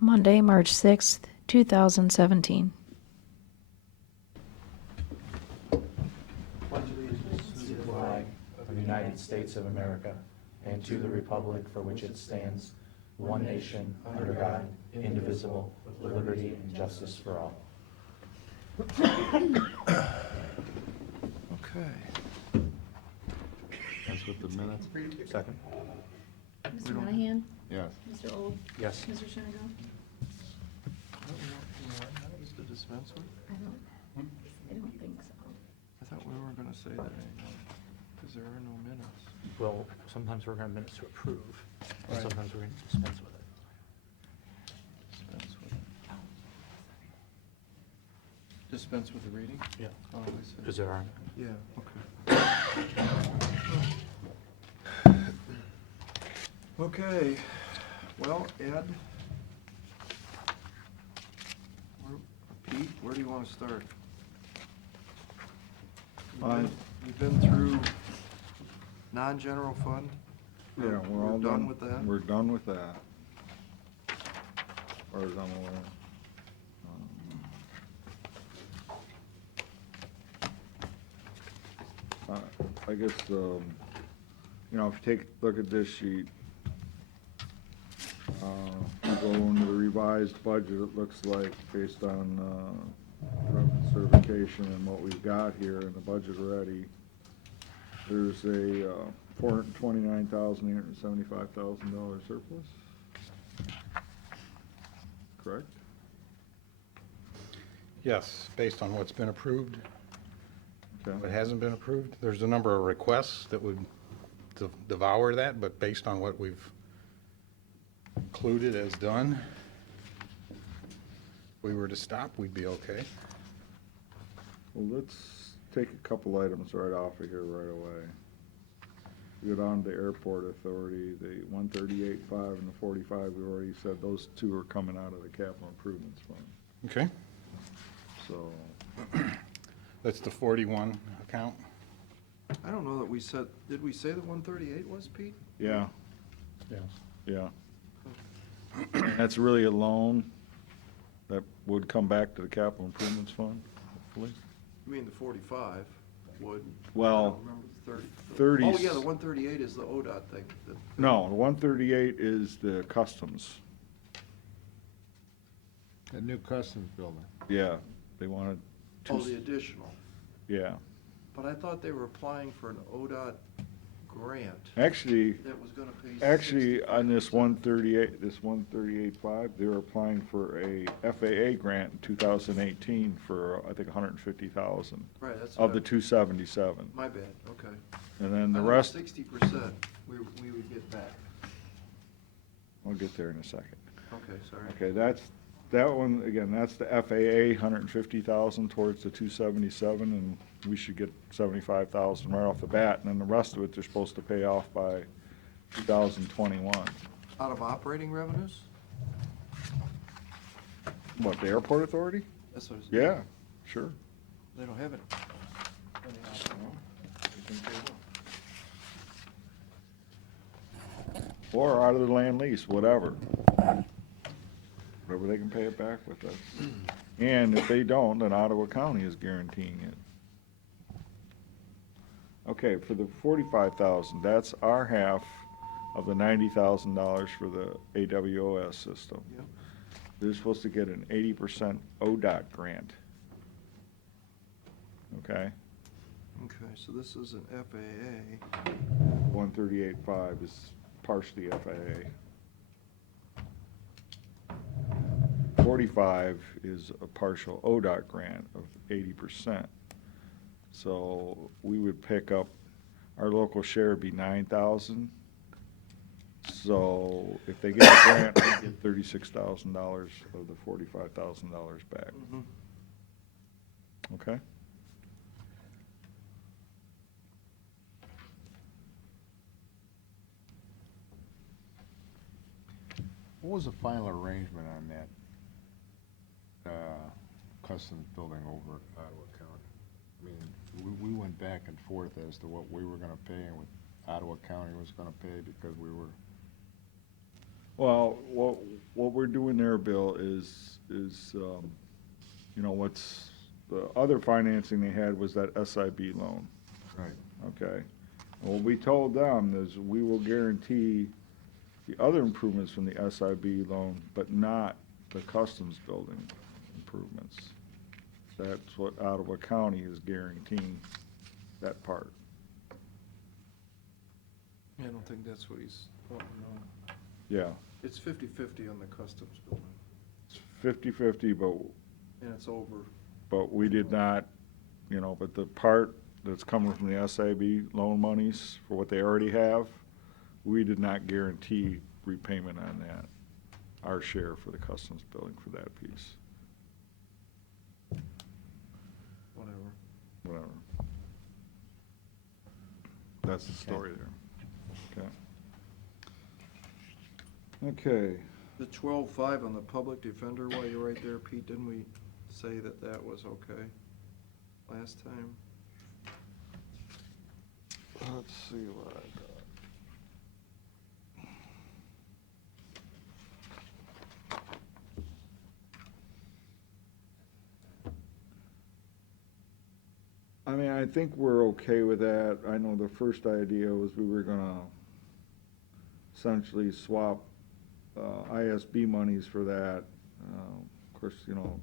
Monday, March 6th, 2017. Pledge allegiance to the flag of the United States of America and to the republic for which it stands, one nation, under God, indivisible, with liberty and justice for all. Okay. That's with the minutes? Second? Mr. Monahan? Yes. Mr. Old? Yes. Mr. Shinnigal? That was to dispense with? I don't think so. I thought we were gonna say that anymore, because there are no minutes. Well, sometimes we're going to minutes to approve, and Right. sometimes we're going to dispense with it. Dispense with it. Dispense with the reading? Yeah. Oh, I see. Because there are. Yeah, okay. Okay, well, Ed, Pete, where do you want to start? You've been through non-general fund? Yeah, we're all done with that? We're done with that. As far as I'm aware. I guess, you know, if you take a look at this sheet, go into the revised budget, it looks like, based on revenue certification and what we've got here in the budget already, there's a $429,875,000 surplus. Correct? Yes, based on what's been approved. Okay. What hasn't been approved, there's a number of requests that would devour that, but based on what we've included as done, if we were to stop, we'd be okay. Well, let's take a couple items right off of here right away. We go down to the airport authority, the 138.5 and the 45, we already said those two are coming out of the capital improvements fund. Okay, So, that's the 41 account. I don't know that we said, did we say the 138 was, Pete? yeah, Yes. yeah. That's really a loan that would come back to the capital improvements fund, hopefully. You mean the 45 would? Well, I don't remember the 30. Oh, yeah, the 138 is the ODOT thing. No, the 138 is the customs. A new customs building. Yeah, they wanted Oh, to, the additional. yeah. But I thought they were applying for an ODOT grant Actually, that was gonna pay. Actually, on this 65%. 138, this 138.5, they're applying for a FAA grant in 2018 for, I think, 150,000 Right, that's. of what the I- 277. My bad, okay. And then the I thought rest, 60% we would get back. I'll get there in a second. Okay, sorry. Okay, that one, again, that's the FAA, 150,000 towards the 277, and we should get 75,000 right off the bat, and then the rest of it, they're supposed to pay off by 2021. Out of operating revenues? What, the airport authority? That's what it's. Yeah, sure. They don't have it. Or out of the land lease, whatever. Whatever they can pay it back with us. And if they don't, then Ottawa County is guaranteeing it. Okay, for the 45,000, that's our half of the $90,000 for the AWOS system. Yep. They're supposed to get an 80% ODOT grant. Okay? Okay, so this is an FAA. 138.5 is partially FAA. 45 is a partial ODOT grant of 80%. So we would pick up, our local share would be 9,000. So if they get the grant, we get $36,000 of the $45,000 back. Mhm. Okay? What was the final arrangement on that customs building over at Ottawa County? I mean, we went back and forth as to what we were gonna pay and what Ottawa County was gonna pay because we were Well, what we're doing there, Bill, is, you know, the other financing they had was that SIB loan, Right. okay? And what we told them is we will guarantee the other improvements from the SIB loan, but not the customs building improvements. That's what Ottawa County is guaranteeing, that part. I don't think that's what he's wanting to know. Yeah, It's 50/50 on the customs building, it's 50/50, and it's over. but we did not, you know, but the part that's coming from the SIB loan monies for what they already have, we did not guarantee repayment on that, our share for the customs building for that piece, Whatever. whatever. That's the story there, okay. Okay, The 12.5 on the public defender, while you're right there, Pete, didn't we say that that was okay last time? let's see what I got. I mean, I think we're okay with that. I know the first idea was we were gonna essentially swap ISB monies for that. Of course, you know,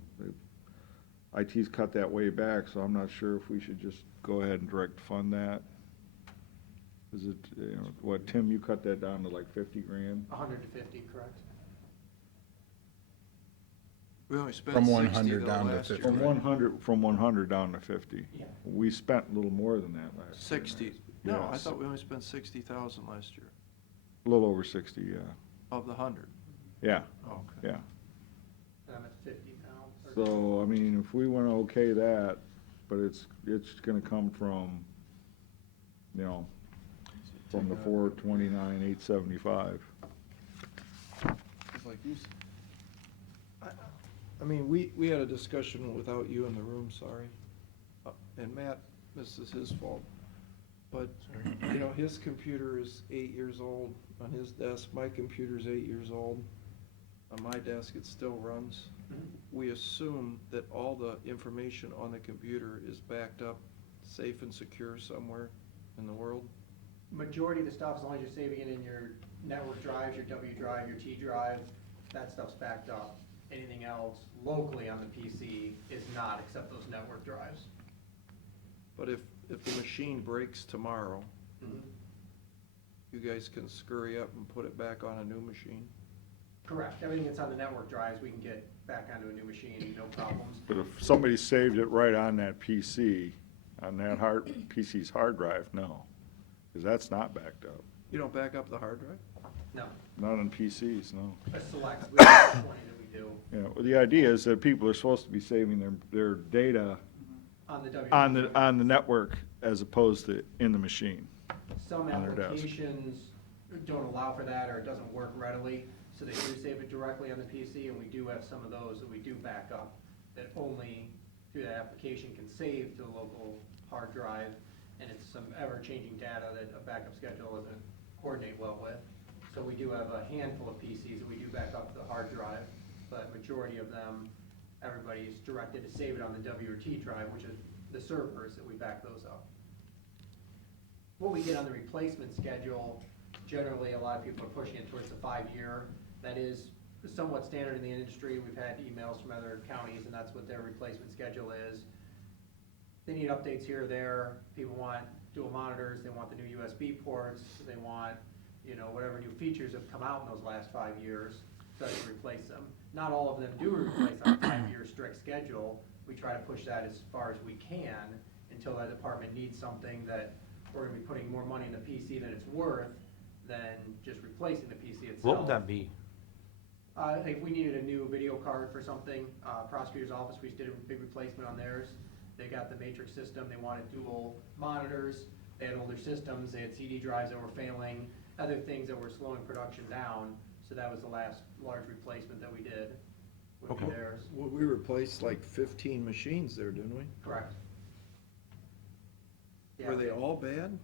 IT's cut that way back, so I'm not sure if we should just go ahead and direct fund that. Is it, you know, what, Tim, you cut that down to like 50 grand? 150, correct? We only spent From 60 100 though down to last year, 50. From right? 100 down to 50. Yeah. We spent a little more than that last year. 60. No, I Yes. thought we only spent 60,000 last year, A little over 60, yeah. of the 100. Yeah, Okay. yeah. I'm at 50 now. So, I mean, if we wanna okay that, but it's gonna come from, you know, from the 429, 875. It's like you I mean, we had a discussion without you in the room, sorry. And Matt, this is his fault. But, you know, his computer is 8 years old on his desk, my computer's 8 years old. On my desk, it still runs. We assume that all the information on the computer is backed up, safe and secure somewhere in the world. Majority of the stuff, as long as you're saving it in your network drives, your W drive, your T drive, that stuff's backed up. Anything else locally on the PC is not, except those network drives. But if the machine breaks tomorrow, you guys can scurry up and put it back on a new machine? Correct, everything that's on the network drives, we can get back onto a new machine, no problems. But if somebody saved it right on that PC, on that PC's hard drive, no, because that's not backed up. You don't back up the hard drive? No, Not on PCs, no. a select, we have 20 that we do Yeah, well, the idea is that people are supposed to be saving their data on the W. on the network as opposed to in the machine. Some on their desk. applications don't allow for that, or it doesn't work readily, so they do save it directly on the PC, and we do have some of those that we do back up, that only through that application can save to the local hard drive, and it's some ever-changing data that a backup schedule doesn't coordinate well with. So we do have a handful of PCs that we do back up the hard drive, but majority of them, everybody's directed to save it on the W or T drive, which is the servers that we back those up. What we get on the replacement schedule, generally, a lot of people are pushing it towards the 5-year. That is somewhat standard in the industry. We've had emails from other counties, and that's what their replacement schedule is. They need updates here or there. People want dual monitors, they want the new USB ports, they want, you know, whatever new features have come out in those last 5 years, so they can replace them. Not all of them do replace on a 5-year strict schedule. We try to push that as far as we can until that department needs something that we're gonna be putting more money in the PC than it's worth than just replacing the PC itself. What would that be? If we needed a new video card for something, prosecutor's office, we did a big replacement on theirs. They got the matrix system, they wanted dual monitors, they had older systems, they had CD drives that were failing, other things that were slowing production down, so that was the last large replacement that we did, would be Okay. theirs. Well, we replaced like 15 machines there, didn't we? Correct. Yeah, Were they all bad?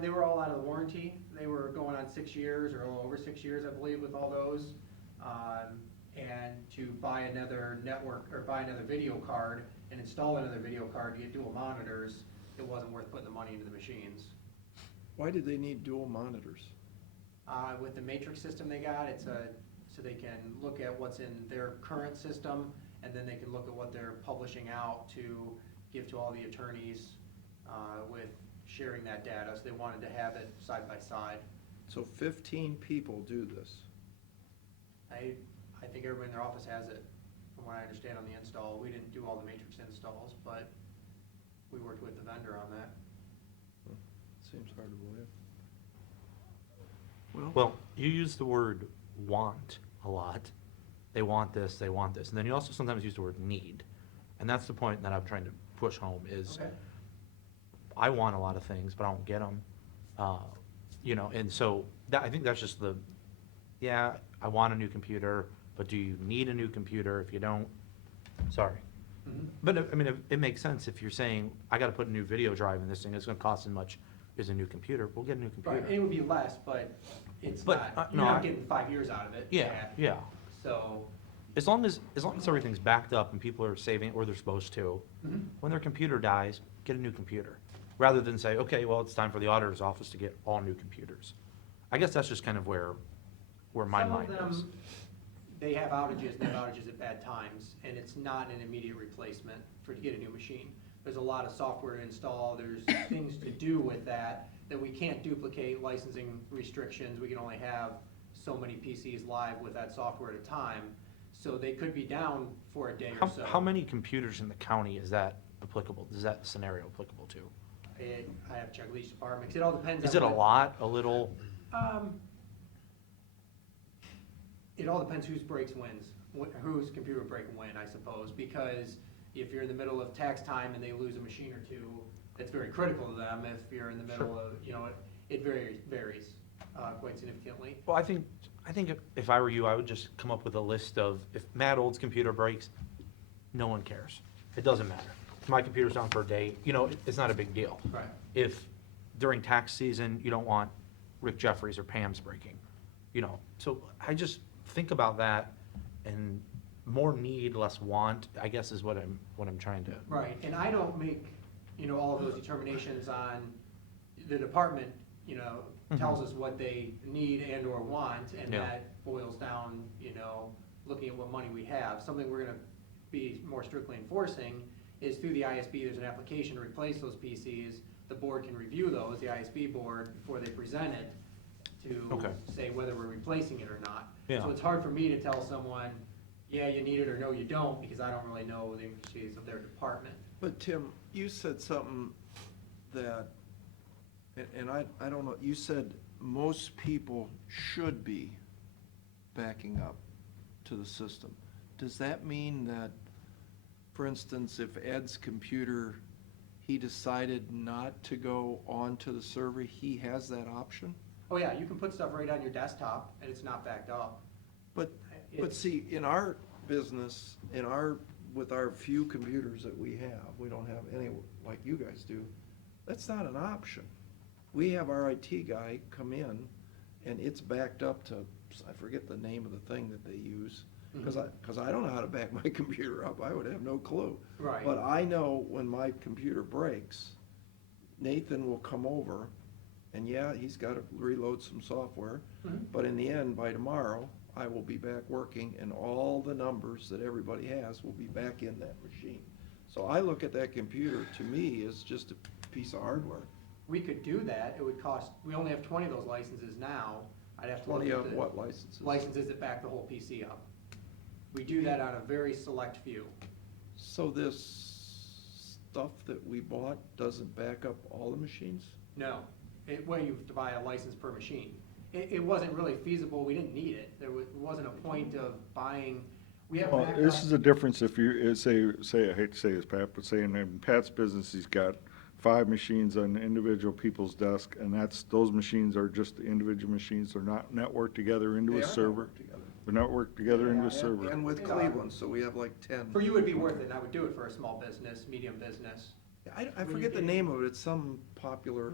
They were all out of the warranty. They were going on 6 years or a little over 6 years, I believe, with all those. And to buy another network or buy another video card and install another video card to get dual monitors, it wasn't worth putting the money into the machines. Why did they need dual monitors? With the matrix system they got, so they can look at what's in their current system, and then they can look at what they're publishing out to give to all the attorneys with sharing that data. So they wanted to have it side by side. So 15 people do this. I think everybody in their office has it, from what I understand on the install. We didn't do all the matrix installs, but we worked with the vendor on that. Seems hard to believe. Well, you use the word want a lot. They want this, they want this. And then you also sometimes use the word need. And that's the point that I'm trying to push home is Okay. I want a lot of things, but I don't get them. You know, and so that, I think that's just yeah, I want a new computer, but do you need a new computer? If you don't, sorry. Mhm. But I mean, it makes sense if you're saying, I gotta put a new video drive in this thing, it's gonna cost as much as a new computer, we'll get a new Right, computer. it would be less, but it's But, not, no, you're not I- getting 5 years out of it. Yeah. So, As long as everything's backed up and people are saving, or they're supposed to, mhm. when their computer dies, get a new computer. Rather than say, okay, well, it's time for the auditor's office to get all new computers. I guess that's just kind of where my mind is. Some of them, they have outages, they have outages at bad times, and it's not an immediate replacement to get a new machine. There's a lot of software to install, there's things to do with that we can't duplicate, licensing restrictions. We can only have so many PCs live with that software at a time. So they could be down for a day or so. How many computers in the county is that applicable, is that scenario applicable to? I have to check with each department, 'cause it all depends on Is it a what- lot, a little? It all depends whose breaks wins, whose computer break when, I suppose, because if you're in the middle of tax time and they lose a machine or two, it's very critical to them. If you're in the middle of, it varies quite significantly. Well, I think if I were you, I would just come up with a list of, if Matt Old's computer breaks, no one cares. It doesn't matter. If my computer's down for a day, it's not a big deal. Right. If during tax season, you don't want Rick Jeffries or Pam's breaking, So I just think about that, and more need, less want, I guess is what I'm trying to. Right, and I don't make, all of those determinations on, the department, tells us what they need and or want, and Yeah. that boils down, looking at what money we have. Something we're gonna be more strictly enforcing is through the ISB, there's an application to replace those PCs. The board can review those, the ISB board, before they present it, to Okay. say whether we're replacing it or not. Yeah. So it's hard for me to tell someone, yeah, you need it, or no, you don't, because I don't really know the intricacies of their department. But Tim, you said something that, and I don't know, you said most people should be backing up to the system. Does that mean that, for instance, if Ed's computer, he decided not to go onto the server, he has that option? Oh yeah, you can put stuff right on your desktop and it's not backed up. But It's- see, in our business, with our few computers that we have, we don't have any like you guys do, that's not an option. We have our IT guy come in and it's backed up to, I forget the name of the thing that they use, because I don't know how to back my computer up, I would have no clue. Right. But I know when my computer breaks, Nathan will come over, and yeah, he's got to reload some software, Mhm. but in the end, by tomorrow, I will be back working, and all the numbers that everybody has will be back in that machine. So I look at that computer, to me, as just a piece of hardware. We could do that, it would cost, we only have 20 of those licenses now. I'd have to look 20 at of the what licenses? licenses that back the whole PC up. We do that on a very select few. So this stuff that we bought doesn't back up all the machines? No, well, you have to buy a license per machine. It wasn't really feasible, we didn't need it. There wasn't a point of buying, we have Well, backup. this is the difference if you, say, I hate to say this, Pat, but say in Pat's business, he's got 5 machines on individual people's desk, and those machines are just the individual machines, they're not networked together into They a are server. networked together. They're networked together into Yeah, a server. And with Cleveland, so we have like 10. For you, it'd be worth it, and I would do it for a small business, medium business. I forget the name of it, it's some popular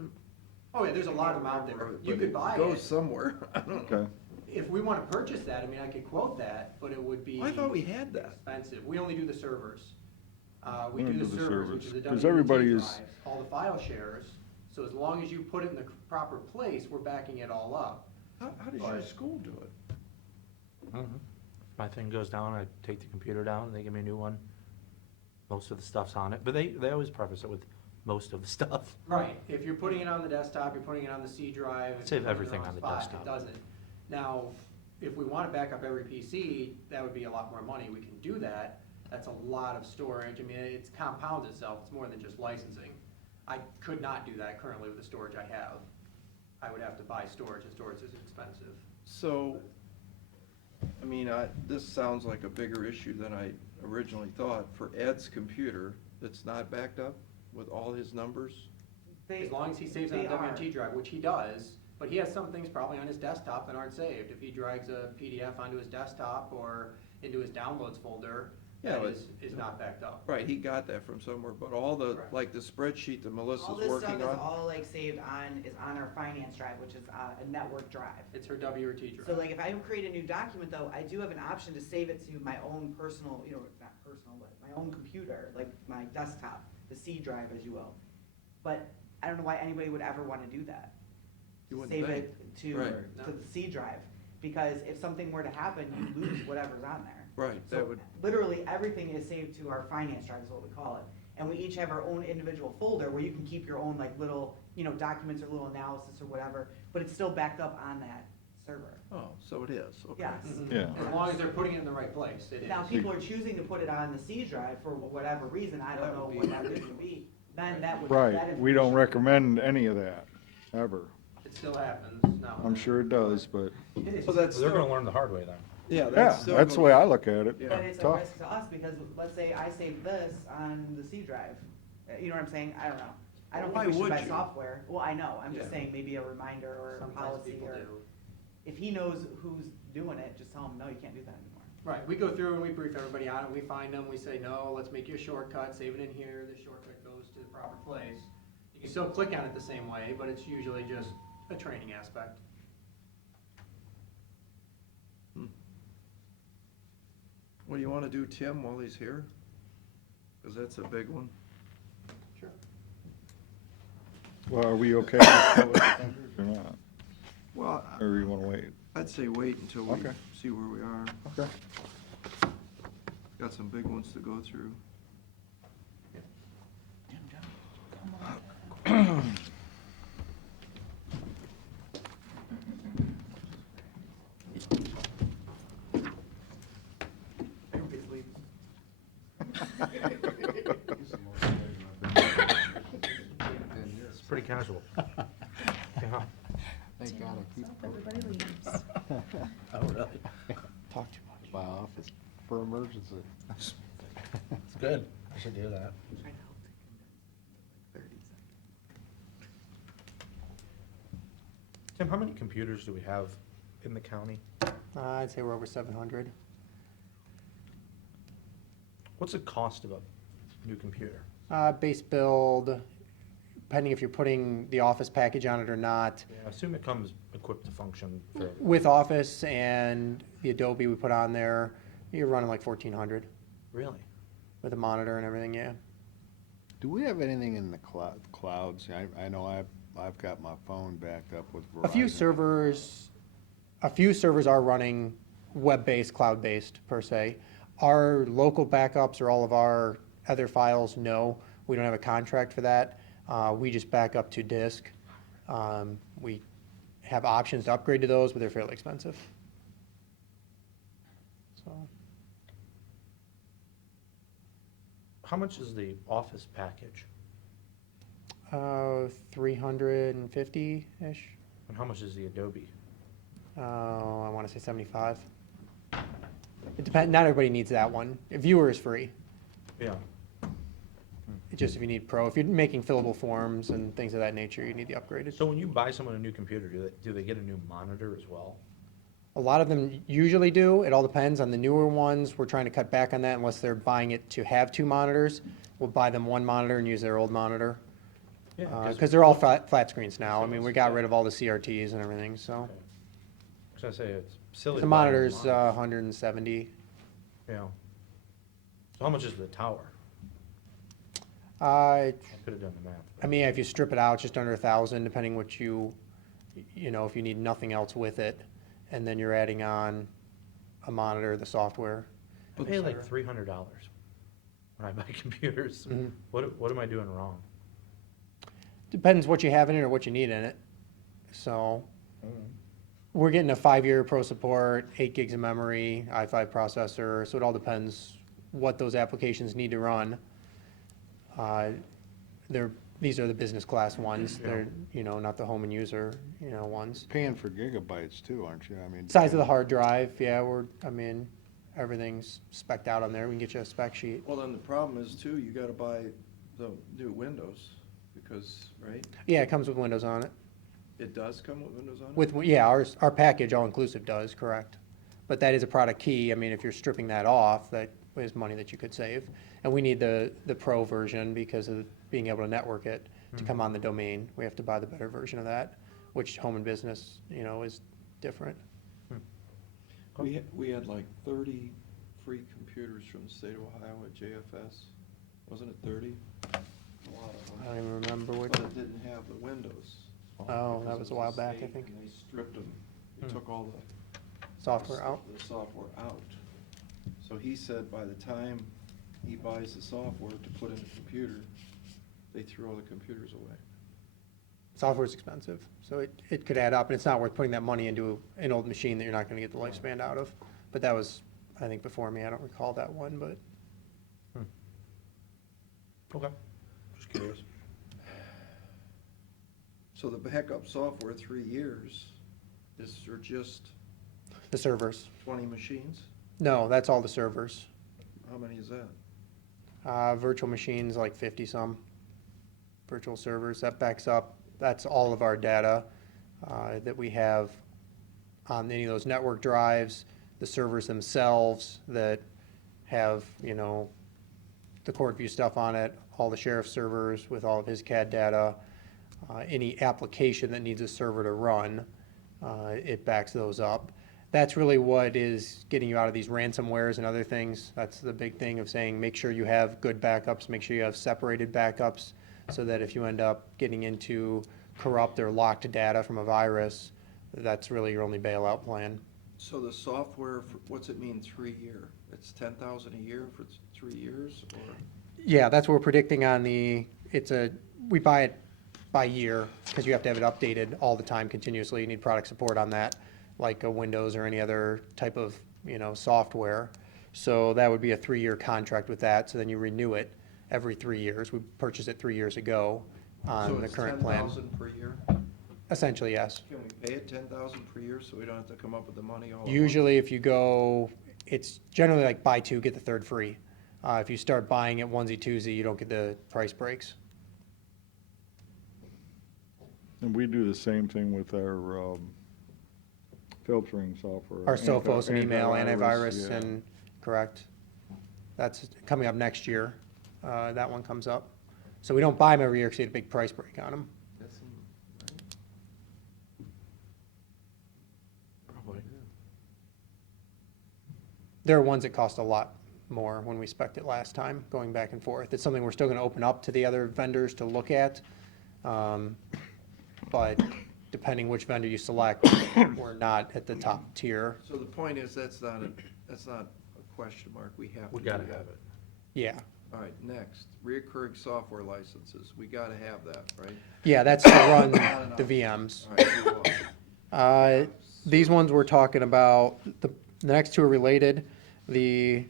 Oh, yeah, there's a lot of them out there. You But could buy Goes it. somewhere. I don't know. Okay, If we want to purchase that, I mean, I could quote that, but it would be I thought we had that. expensive. We only do the servers. We We do don't the do the servers, which is servers, the 'cause WMT everybody is- drives, all the file shares. So as long as you put it in the proper place, we're backing it all up. How does your school do it? My thing goes down, I take the computer down, and they give me a new one. Most of the stuff's on it, but they always preface it with most of the stuff. Right, if you're putting it on the desktop, you're putting it on the C drive. if Save you're putting it everything on the spot, desktop. It doesn't. Now, if we want to back up every PC, that would be a lot more money. We can do that. That's a lot of storage. I mean, it compounds itself. It's more than just licensing. I could not do that currently with the storage I have. I would have to buy storage, and storage is expensive. So, I mean, this sounds like a bigger issue than I originally thought. For Ed's computer, it's not backed up with all his numbers? As long as he saves on a they are. WMT drive, which he does, but he has some things probably on his desktop that aren't saved. If he drags a PDF onto his desktop or into his downloads folder, Yeah, that but- is not backed up. Right, he got that from somewhere, but all the, Correct. like the spreadsheet that All Melissa's this stuff working is on? all like saved is on our finance drive, which is a network drive. It's her WRT drive. So like if I create a new document though, I do have an option to save it to my own personal, not personal, but my own computer, like my desktop, the C drive as you will. But I don't know why anybody would ever wanna do that. You wouldn't Save think. it to Right. the C drive, because if something were to happen, you lose whatever's on there. Right, that So would, literally, everything is saved to our finance drive is what we call it. And we each have our own individual folder where you can keep your own like little, documents or little analysis or whatever, but it's still backed up on that server. oh, so it is, okay. Yes. Mhm. Yeah. As long as they're putting it in the right place, it is. Now, people are choosing to put it on the C drive for whatever reason, I don't That know would what be- that reason would be, then that would. that right, we don't information- recommend any of that, ever. It still happens now. I'm sure it does, but, So that's They're gonna still, learn the hard way then. yeah, yeah, that's still. that's the gonna- way I look at it. Yeah. But it's a Tough. risk to us, because let's say I save this on the C drive, you know what I'm saying, I don't know. I don't Why think we should would buy you? software, well, I know, I'm just Yeah. saying maybe a reminder or a Sometimes policy, people or do. if he knows who's doing it, just tell him, no, you can't do that anymore. Right, we go through and we brief everybody on it, we find them, we say, no, let's make you a shortcut, save it in here, the shortcut goes to the proper place. You can still click on it the same way, but it's usually just a training aspect. What do you wanna do, Tim, while he's here? Cause that's a big one. Sure. Well, are we okay with public defenders or not? Well, Or you wanna wait? I'd say wait until we Okay. see where we are. Okay. Got some big ones to go through. Everybody's leaving. It's pretty casual. Yeah. Thank God I keep Everybody leaves. Oh, really? talk too much. My office for emergency. It's good. I should do that. Tim, how many computers do we have in the county? I'd say we're over 700. What's the cost of a new computer? Base build, depending if you're putting the Office package on it or not. I assume it comes equipped to function fairly. With Office and the Adobe we put on there, you're running like 1,400 Really? with a monitor and everything, yeah. Do we have anything in the clouds? I know I've got my phone backed up with Verizon. A few servers are running web-based, cloud-based per se. Our local backups or all of our other files, no, we don't have a contract for that. We just back up to disk. We have options to upgrade to those, but they're fairly expensive. So, How much is the Office package? 350-ish. And how much is the Adobe? I want to say 75. It depends, not everybody needs that one. Viewer is free. Yeah. It's just if you need pro, if you're making fillable forms and things of that nature, you need the upgraded. So when you buy someone a new computer, do they get a new monitor as well? A lot of them usually do. It all depends on the newer ones. We're trying to cut back on that unless they're buying it to have two monitors. We'll buy them one monitor and use their old monitor. Because they're all flat screens now. I mean, we got rid of all the CRTs and everything, so. Cause I say it's silly. The to buy a new monitor's monitor. 170. Yeah. So how much is the tower? I I could have done the math. I mean, if you strip it out, it's just under 1,000, depending what you know, if you need nothing else with it. And then you're adding on a monitor, the software. I pay like $300 when I buy computers. Mhm. What am I doing wrong? Depends what you have in it or what you need in it. So we're getting a 5-year pro support, 8 gigs of memory, i5 processor, so it all depends what those applications need to run. These are the business class ones. They're, not the home and user, ones. Paying for gigabytes too, aren't you? I mean. Size of the hard drive, yeah, everything's spec'd out on there. We can get you a spec sheet. Well, then the problem is too, you gotta buy the new Windows, because, right? Yeah, it comes with Windows on it. It does come with Windows on it? Yeah, our package, all-inclusive does, correct. But that is a product key. I mean, if you're stripping that off, that is money that you could save. And we need the pro version because of being able to network it to come on the domain. We have to buy the better version of that, which home and business, is different. We had like 30 free computers from the state of Ohio at JFS. Wasn't it 30? A lot of I them. don't even remember what, But it didn't have the Windows. Oh, that because was it a while back, I state, think. And they stripped them. They Hmm. took all the software out. the software out. So he said by the time he buys the software to put in the computer, they threw all the computers away. Software's expensive, so it could add up, and it's not worth putting that money into an old machine that you're not gonna get the lifespan out of. But that was, I think, before me. I don't recall that one, but Okay, just curious. So the backup software, 3 years, is for just the servers. 20 machines? No, that's all the servers. How many is that? Virtual machines, like 50-some virtual servers. That backs up, that's all of our data that we have on any of those network drives, the servers themselves that have, the court view stuff on it, all the sheriff's servers with all of his CAD data, any application that needs a server to run, it backs those up. That's really what is getting you out of these ransomwares and other things. That's the big thing of saying, make sure you have good backups, make sure you have separated backups, so that if you end up getting into corrupt or locked data from a virus, that's really your only bailout plan. So the software, what's it mean, 3-year? It's 10,000 a year for 3 years, or? Yeah, that's what we're predicting on we buy it by year, because you have to have it updated all the time continuously. You need product support on that, like a Windows or any other type of, software. So that would be a 3-year contract with that, so then you renew it every 3 years. We purchased it 3 years ago on the current plan. So it's 10,000 per year? Essentially, yes. Can we pay it 10,000 per year, so we don't have to come up with the money all at once? Usually if you go, it's generally like buy 2, get the 3rd free. If you start buying it onesie twosie, you don't get the price breaks. And we do the same thing with our filtering software. Our Sophos and email antivirus yeah. and, correct. That's coming up next year. That one comes up. So we don't buy them every year because you get a big price break on them. That's right. Probably. There are ones that cost a lot more when we spec'd it last time, going back and forth. It's something we're still gonna open up to the other vendors to look at. But depending which vendor you select, we're not at the top tier. So the point is, that's not a question mark, we have to We do gotta that. have it. Yeah. All right, next, reoccurring software licenses, we gotta have that, right? Yeah, that's to run the VMs. All right, who else? These ones we're talking about, the next two are related. The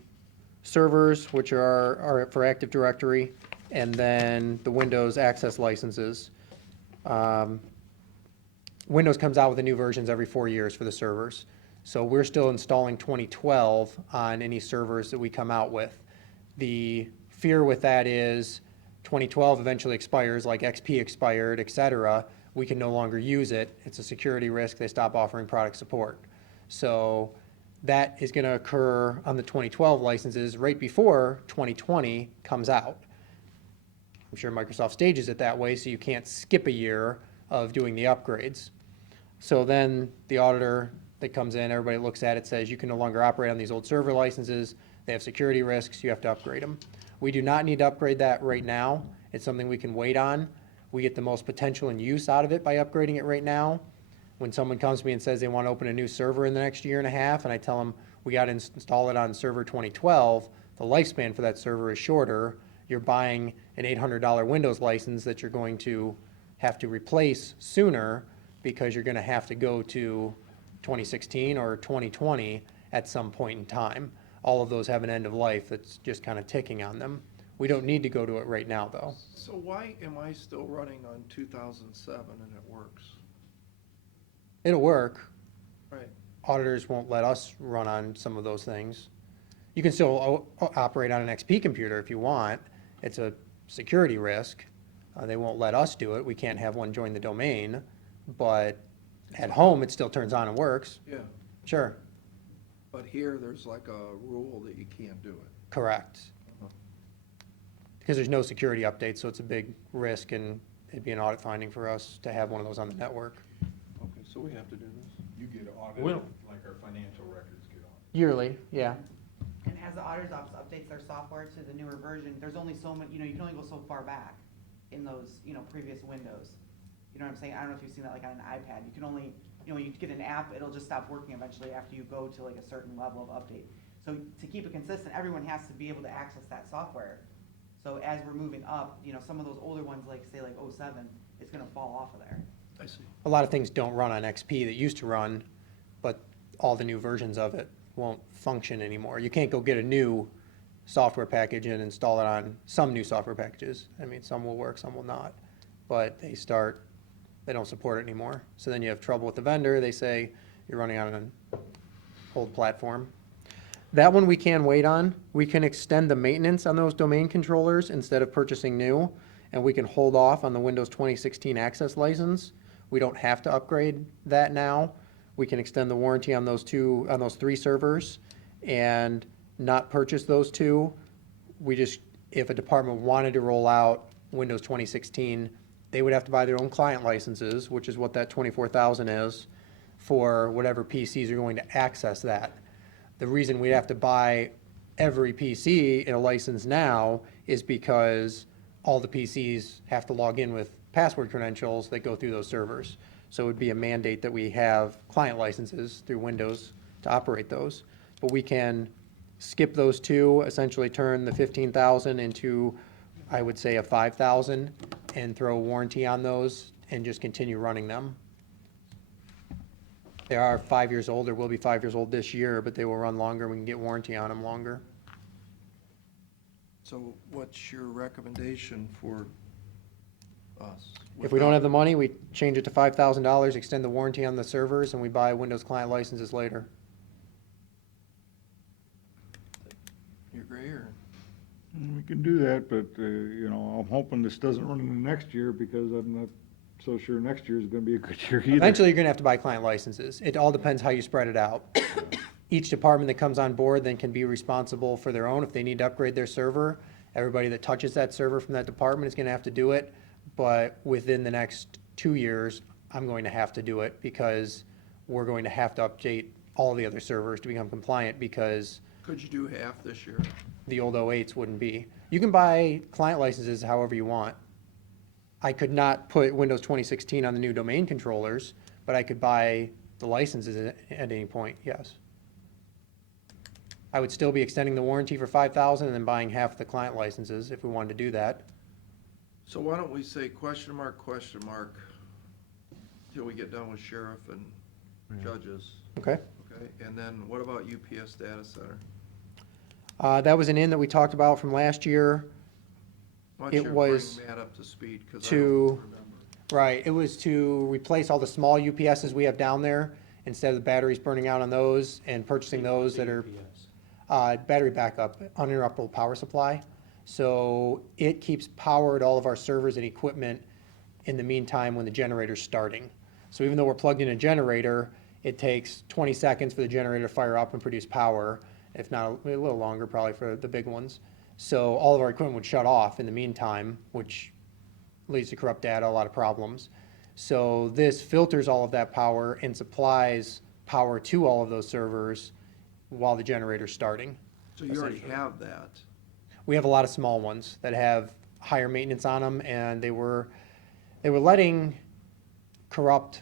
servers, which are for Active Directory, and then the Windows access licenses. Windows comes out with the new versions every 4 years for the servers. So we're still installing 2012 on any servers that we come out with. The fear with that is 2012 eventually expires, like XP expired, et cetera. We can no longer use it. It's a security risk. They stop offering product support. So that is going to occur on the 2012 licenses right before 2020 comes out. I'm sure Microsoft stages it that way, so you can't skip a year of doing the upgrades. So then the auditor that comes in, everybody looks at it, says you can no longer operate on these old server licenses. They have security risks. You have to upgrade them. We do not need to upgrade that right now. It's something we can wait on. We get the most potential and use out of it by upgrading it right now. When someone comes to me and says they want to open a new server in the next year and a half, and I tell them we got to install it on server 2012, the lifespan for that server is shorter. You're buying an $800 Windows license that you're going to have to replace sooner because you're going to have to go to 2016 or 2020 at some point in time. All of those have an end of life that's just kind of ticking on them. We don't need to go to it right now, though. So why am I still running on 2007 and it works? It'll work. Right. Auditors won't let us run on some of those things. You can still operate on an XP computer if you want. It's a security risk. They won't let us do it. We can't have one join the domain, but at home, it still turns on and works. Yeah, Sure, but here, there's like a rule that you can't do it. correct. Because there's no security updates, so it's a big risk, and it'd be an audit finding for us to have one of those on the network. Okay, so we have to do this. You get audited, Well- like our financial records get audited. Yearly, yeah. And as the auditor's office updates their software to the newer version, there's only so many, you can only go so far back in those, previous windows. You know what I'm saying? I don't know if you've seen that like on an iPad. You can only, when you get an app, it'll just stop working eventually after you go to like a certain level of update. So to keep it consistent, everyone has to be able to access that software. So as we're moving up, some of those older ones, like say like 07, it's gonna fall off of there. I see. A lot of things don't run on XP that used to run, but all the new versions of it won't function anymore. You can't go get a new software package and install it on some new software packages. I mean, some will work, some will not. But they don't support it anymore. So then you have trouble with the vendor. They say you're running on an old platform. That one we can wait on. We can extend the maintenance on those domain controllers instead of purchasing new, and we can hold off on the Windows 2016 access license. We don't have to upgrade that now. We can extend the warranty on those three servers and not purchase those two. If a department wanted to roll out Windows 2016, they would have to buy their own client licenses, which is what that 24,000 is, for whatever PCs are going to access that. The reason we have to buy every PC in a license now is because all the PCs have to log in with password credentials that go through those servers. So it would be a mandate that we have client licenses through Windows to operate those. But we can skip those two, essentially turn the 15,000 into, I would say, a 5,000, and throw a warranty on those and just continue running them. They are 5 years old, or will be 5 years old this year, but they will run longer. We can get warranty on them longer. So what's your recommendation for us? If we don't have the money, we change it to $5,000, extend the warranty on the servers, and we buy Windows client licenses later. You agree, or? We can do that, but, I'm hoping this doesn't run into next year because I'm not so sure next year is gonna be a good year either. Eventually, you're gonna have to buy client licenses. It all depends how you spread it out. Each department that comes on board then can be responsible for their own. If they need to upgrade their server, everybody that touches that server from that department is gonna have to do it. But within the next 2 years, I'm going to have to do it because we're going to have to update all the other servers to become compliant because Could you do half this year? the old 08s wouldn't be. You can buy client licenses however you want. I could not put Windows 2016 on the new domain controllers, but I could buy the licenses at any point, yes. I would still be extending the warranty for 5,000 and then buying half the client licenses if we wanted to do that. So why don't we say question mark, till we get done with sheriff and judges, Okay? okay? And then what about UPS Data Center? That was an in that we talked about from last year. Why It don't you was bring Matt up to speed, because I to- don't remember. Right, it was to replace all the small UPSs we have down there, instead of the batteries burning out on those and purchasing those that are battery backup, uninterruptible power supply. So it keeps power to all of our servers and equipment in the meantime when the generator's starting. So even though we're plugged in a generator, it takes 20 seconds for the generator to fire up and produce power, if not a little longer probably for the big ones. So all of our equipment would shut off in the meantime, which leads to corrupt data, a lot of problems. So this filters all of that power and supplies power to all of those servers while the generator's starting. So you already essentially. have that. We have a lot of small ones that have higher maintenance on them, and they were letting corrupt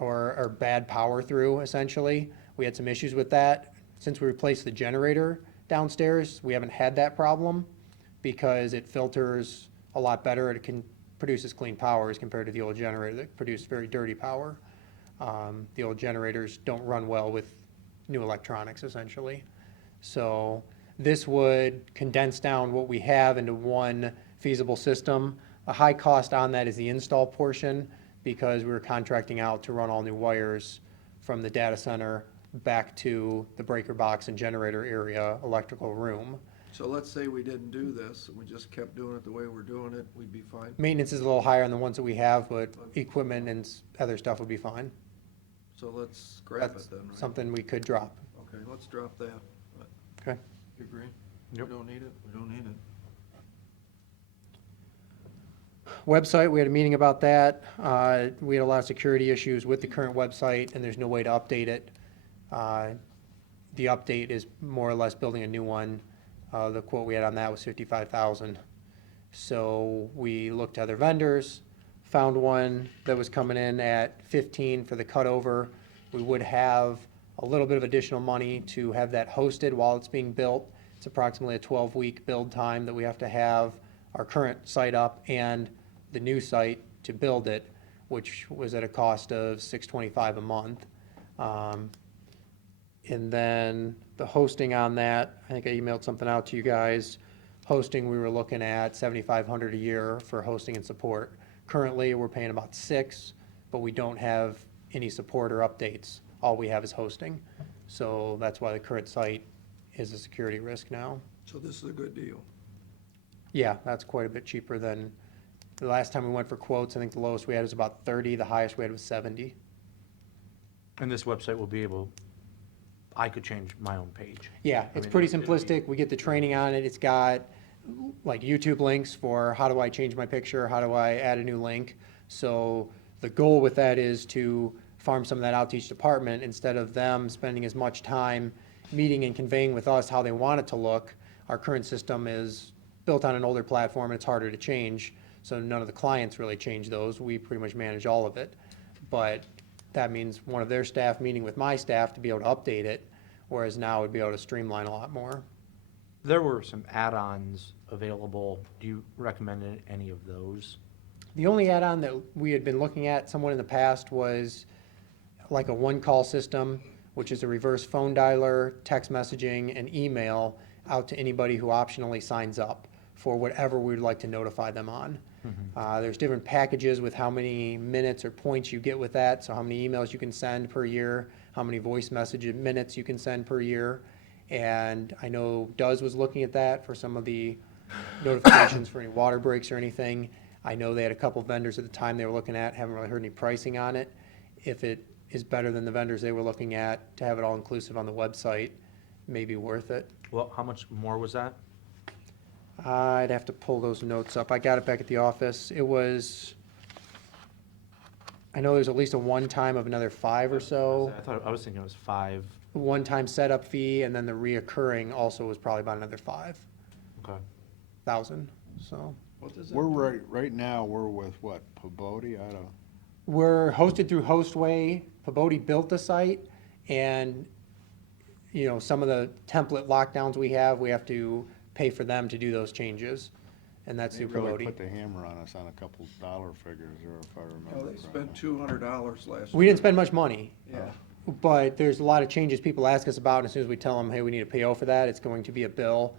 or bad power through, essentially. We had some issues with that. Since we replaced the generator downstairs, we haven't had that problem because it filters a lot better. It can produces clean power as compared to the old generator that produced very dirty power. The old generators don't run well with new electronics, essentially. So this would condense down what we have into one feasible system. A high cost on that is the install portion, because we were contracting out to run all new wires from the data center back to the breaker box and generator area electrical room. So let's say we didn't do this, and we just kept doing it the way we're doing it, we'd be fine? Maintenance is a little higher on the ones that we have, but equipment and other stuff would be fine. So let's scrap That's it then, right? something we could drop. Okay, let's drop that. Okay. You agree? Yep. We don't need it? We don't need it. Website, we had a meeting about that. We had a lot of security issues with the current website, and there's no way to update it. The update is more or less building a new one. The quote we had on that was $55,000. So we looked to other vendors, found one that was coming in at 15 for the cutover. We would have a little bit of additional money to have that hosted while it's being built. It's approximately a 12-week build time that we have to have our current site up and the new site to build it, which was at a cost of $625 a month. And then the hosting on that, I think I emailed something out to you guys. Hosting, we were looking at $7,500 a year for hosting and support. Currently, we're paying about $6,000, but we don't have any support or updates. All we have is hosting. So that's why the current site is a security risk now. So this is a good deal. Yeah, that's quite a bit cheaper than, the last time we went for quotes, I think the lowest we had was about 30, the highest we had was 70. And this website will be able, I could change my own page. Yeah, I it's mean, pretty it'll be- simplistic. We get the training on it. It's got like YouTube links for how do I change my picture, how do I add a new link. So the goal with that is to farm some of that out to each department instead of them spending as much time meeting and conveying with us how they want it to look. Our current system is built on an older platform and it's harder to change. So none of the clients really change those. We pretty much manage all of it. But that means one of their staff meeting with my staff to be able to update it, whereas now we'd be able to streamline a lot more. There were some add-ons available. Do you recommend any of those? The only add-on that we had been looking at somewhat in the past was like a one-call system, which is a reverse phone dialer, text messaging, and email out to anybody who optionally signs up for whatever we'd like to notify them on. There's different packages with how many minutes or points you get with that, so how many emails you can send per year, how many voice message minutes you can send per year. And I know Duz was looking at that for some of the notifications for any water breaks or anything. I know they had a couple vendors at the time they were looking at, haven't really heard any pricing on it. If it is better than the vendors they were looking at, to have it all inclusive on the website, may be worth it. Well, how much more was that? I'd have to pull those notes up. I got it back at the office. It was, I know there's at least a one-time of another 5 or so. I was thinking it was 5. One-time setup fee, and then the reoccurring also was probably about another 5,000, Okay. so. What does that We're do? right now, we're with what, Pabodi? I don't, We're hosted through Hostway. Pabodi built the site, and, you know, some of the template lockdowns we have to pay for them to do those changes, and that's they through really Pabodi. put the hammer on us on a couple dollar figures, or if I remember. Oh, they correctly. spent $200 last year. We didn't spend much money. Yeah. But there's a lot of changes people ask us about, and as soon as we tell them, hey, we need a PO for that, it's going to be a bill.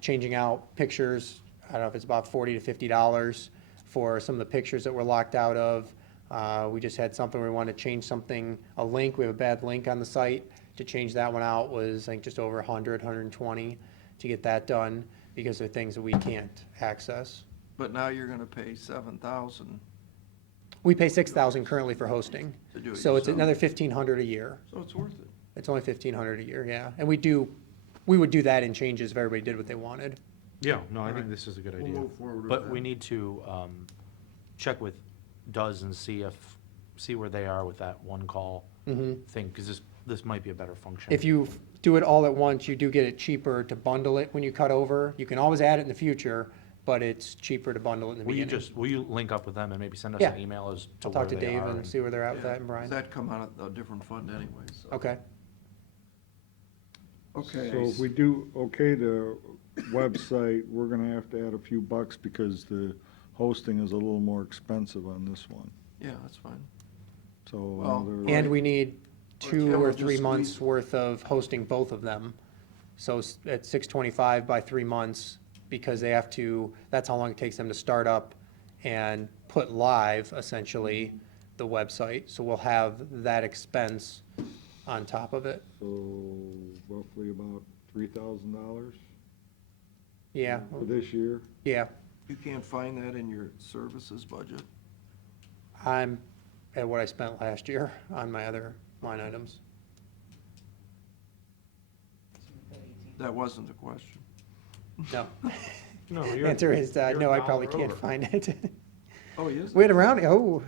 Changing out pictures, I don't know if it's about $40 to $50 for some of the pictures that we're locked out of. We just had something where we wanted to change something, a link, we have a bad link on the site. To change that one out was, I think, just over 100, 120 to get that done, because they're things that we can't access. But now you're gonna pay $7,000, We pay $6,000 currently for hosting, To do it so it's yourself. another $1,500 a year. so it's worth it. It's only $1,500 a year, yeah. And we do we would do that in changes if everybody did what they wanted. Yeah, no, I think this is a good We'll idea. move forward with But that. we need to check with Duz and see where they are with that one call thing, because this might be a better function. If you do it all at once, you do get it cheaper to bundle it when you cut over. You can always add it in the future, but it's cheaper to bundle it in the beginning. Will you link up with them and maybe send us Yeah. an email as to I'll where talk to they Dave are? and see where they're at with Yeah, that, and Brian. That come out of a different fund anyway, so. Okay. Okay. So if we do okay the website, we're gonna have to add a few bucks because the hosting is a little more expensive on this one. Yeah, that's fine. So Well, another, And we need Or 2 Tim or will 3 just months squeeze- worth of hosting both of them. So at 625 by 3 months, because they have to, that's how long it takes them to start up and put live, essentially, the website. So we'll have that expense on top of it. so roughly about $3,000 Yeah, for this year. yeah. You can't find that in your services budget? I'm at what I spent last year on my other line items. That wasn't the question. No. No, Answer is, you're no, I $1 probably can't over. find it. Oh, yes? Wait around, oh,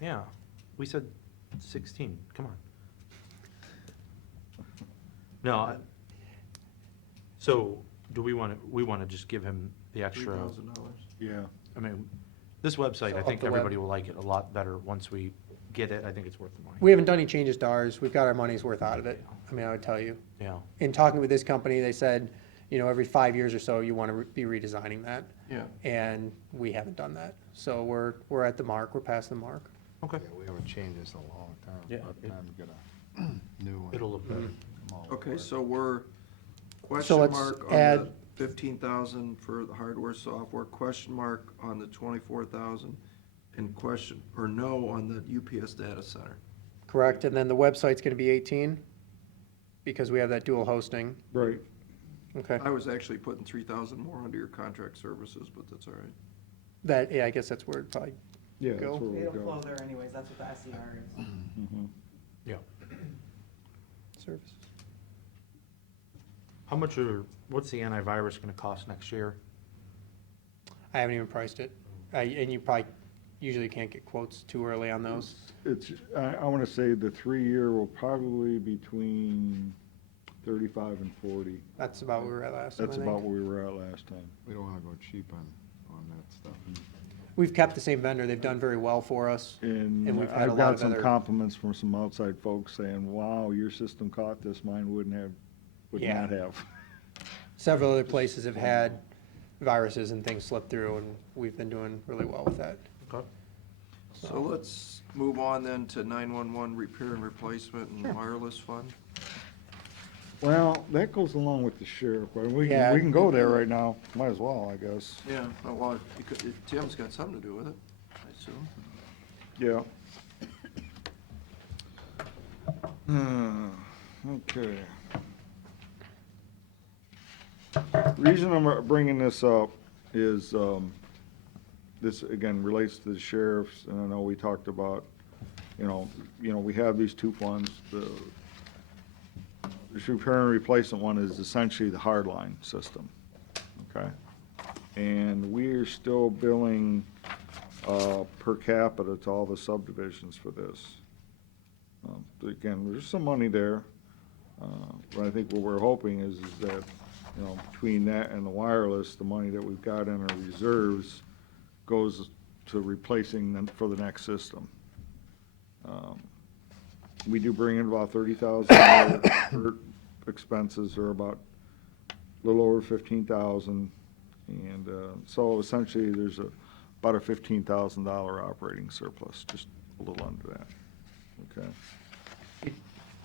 Yeah, we said 16, come on. No, so, do we want to just give him the extra? $3,000. Yeah. I mean, this website, So I up think the web- everybody will like it a lot better once we get it. I think it's worth the money. we haven't done any changes to ours. We've got our money's worth out of it. I mean, I would tell you. Yeah, In talking with this company, they said, every 5 years or so, you want to be redesigning that. Yeah. And we haven't done that. So we're at the mark, we're past the mark. okay. Yeah, we haven't changed this in a long time. Yeah, About it- time to get a new one. It'll look better. Come on, Okay, boy. so we're question let's mark on add- the 15,000 for the hardware, software, question mark on the 24,000, and question, or no on the UPS data center. Correct? And then the website's going to be 18 because we have that dual hosting. Right. Okay. I was actually putting 3,000 more under your contract services, but that's all right. That, yeah, I guess that's where it probably, Yeah, that's Go. where we It'll go. flow there anyways, that's what the SER is. Mhm. Yeah. services. What's the antivirus going to cost next year? I haven't even priced it. And you probably usually can't get quotes too early on those. It's, I wanna say the 3-year will probably between 35 and 40. That's about where we were at last time, I That's think. about where we were at last time. We don't wanna go cheap on that stuff. We've kept the same vendor. They've done very well for us. And And we've had a I've lot got of some other- compliments from some outside folks saying, wow, your system caught this, mine would Yeah. not have. Several other places have had viruses and things slip through, and we've been doing really well with that. Okay. So let's move on then to 911 repair and replacement and wireless fund. Well, that goes along with the sheriff, but we Yeah. can go there right now, might as well, I guess. Yeah, well, Tim's got something to do with it, I assume. Yeah. Okay. Reason I'm bringing this up is, this again relates to the sheriffs, and I know we talked about, we have these two funds. The repair and replacement one is essentially the hardline system, okay? And we're still billing, per capita to all the subdivisions for this. Again, there's some money there, but I think what we're hoping is that, between that and the wireless, the money that we've got in our reserves goes to replacing them for the next system. We do bring in about 30,000 for expenses, or about a little over 15,000. And, so essentially, there's about a $15,000 operating surplus, just a little under that, okay?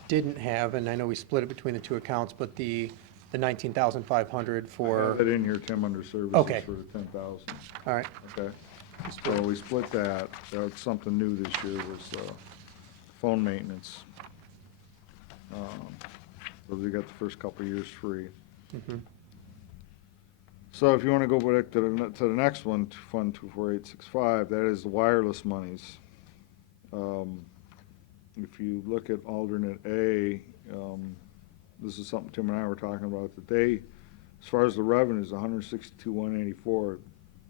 Didn't have, and I know we split it between the two accounts, but the 19,500 I for, have it in here, Tim, under services Okay. for the 10,000, all right, okay? So we split that. That's something new this year, was phone maintenance. So we got the first couple of years free. mhm. So if you want to go back to the next one, Fund 24865, that is the wireless monies. If you look at alternate A, this is something Tim and I were talking about, that they, as far as the revenues, 162,184,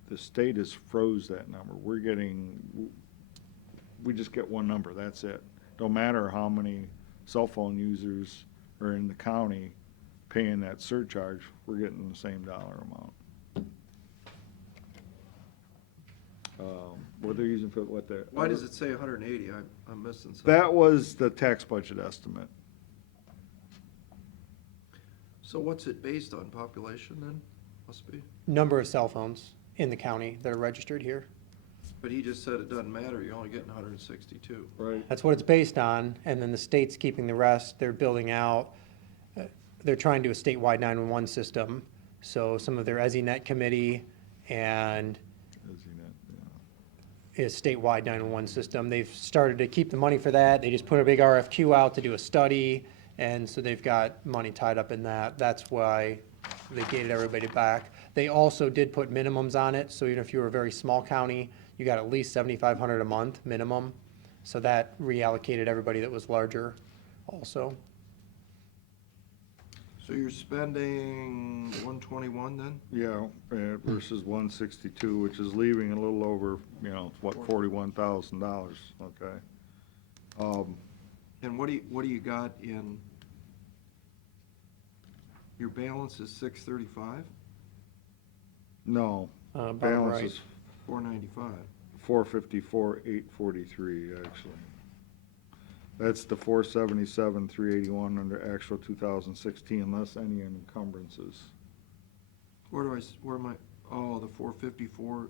the state has froze that number. We just get one number, that's it. Don't matter how many cell phone users are in the county paying that surcharge, we're getting the same dollar amount. What they're using for, what they're. Why does it say 180? I'm missing something. That was the tax budget estimate. So what's it based on, population then? Must be. Number of cell phones in the county that are registered here. But he just said it doesn't matter, you're only getting 162. Right. That's what it's based on, and then the state's keeping the rest. They're building out, they're trying to do a statewide 911 system. So some of their EZNet committee and is statewide 911 system. They've started to keep the money for that. They just put a big RFQ out to do a study, and so they've got money tied up in that. That's why they gated everybody back. They also did put minimums on it, so even if you were a very small county, you got at least $7,500 a month minimum. So that reallocated everybody that was larger also. So you're spending 121 then? Yeah, versus 162, which is leaving a little over, $41,000, okay? And what do you got in, your balance is 635? No, About balance right. is 495. 454, 843, actually. That's the 477, 381 under actual 2016, less any encumbrances. Where am I, oh, the 454,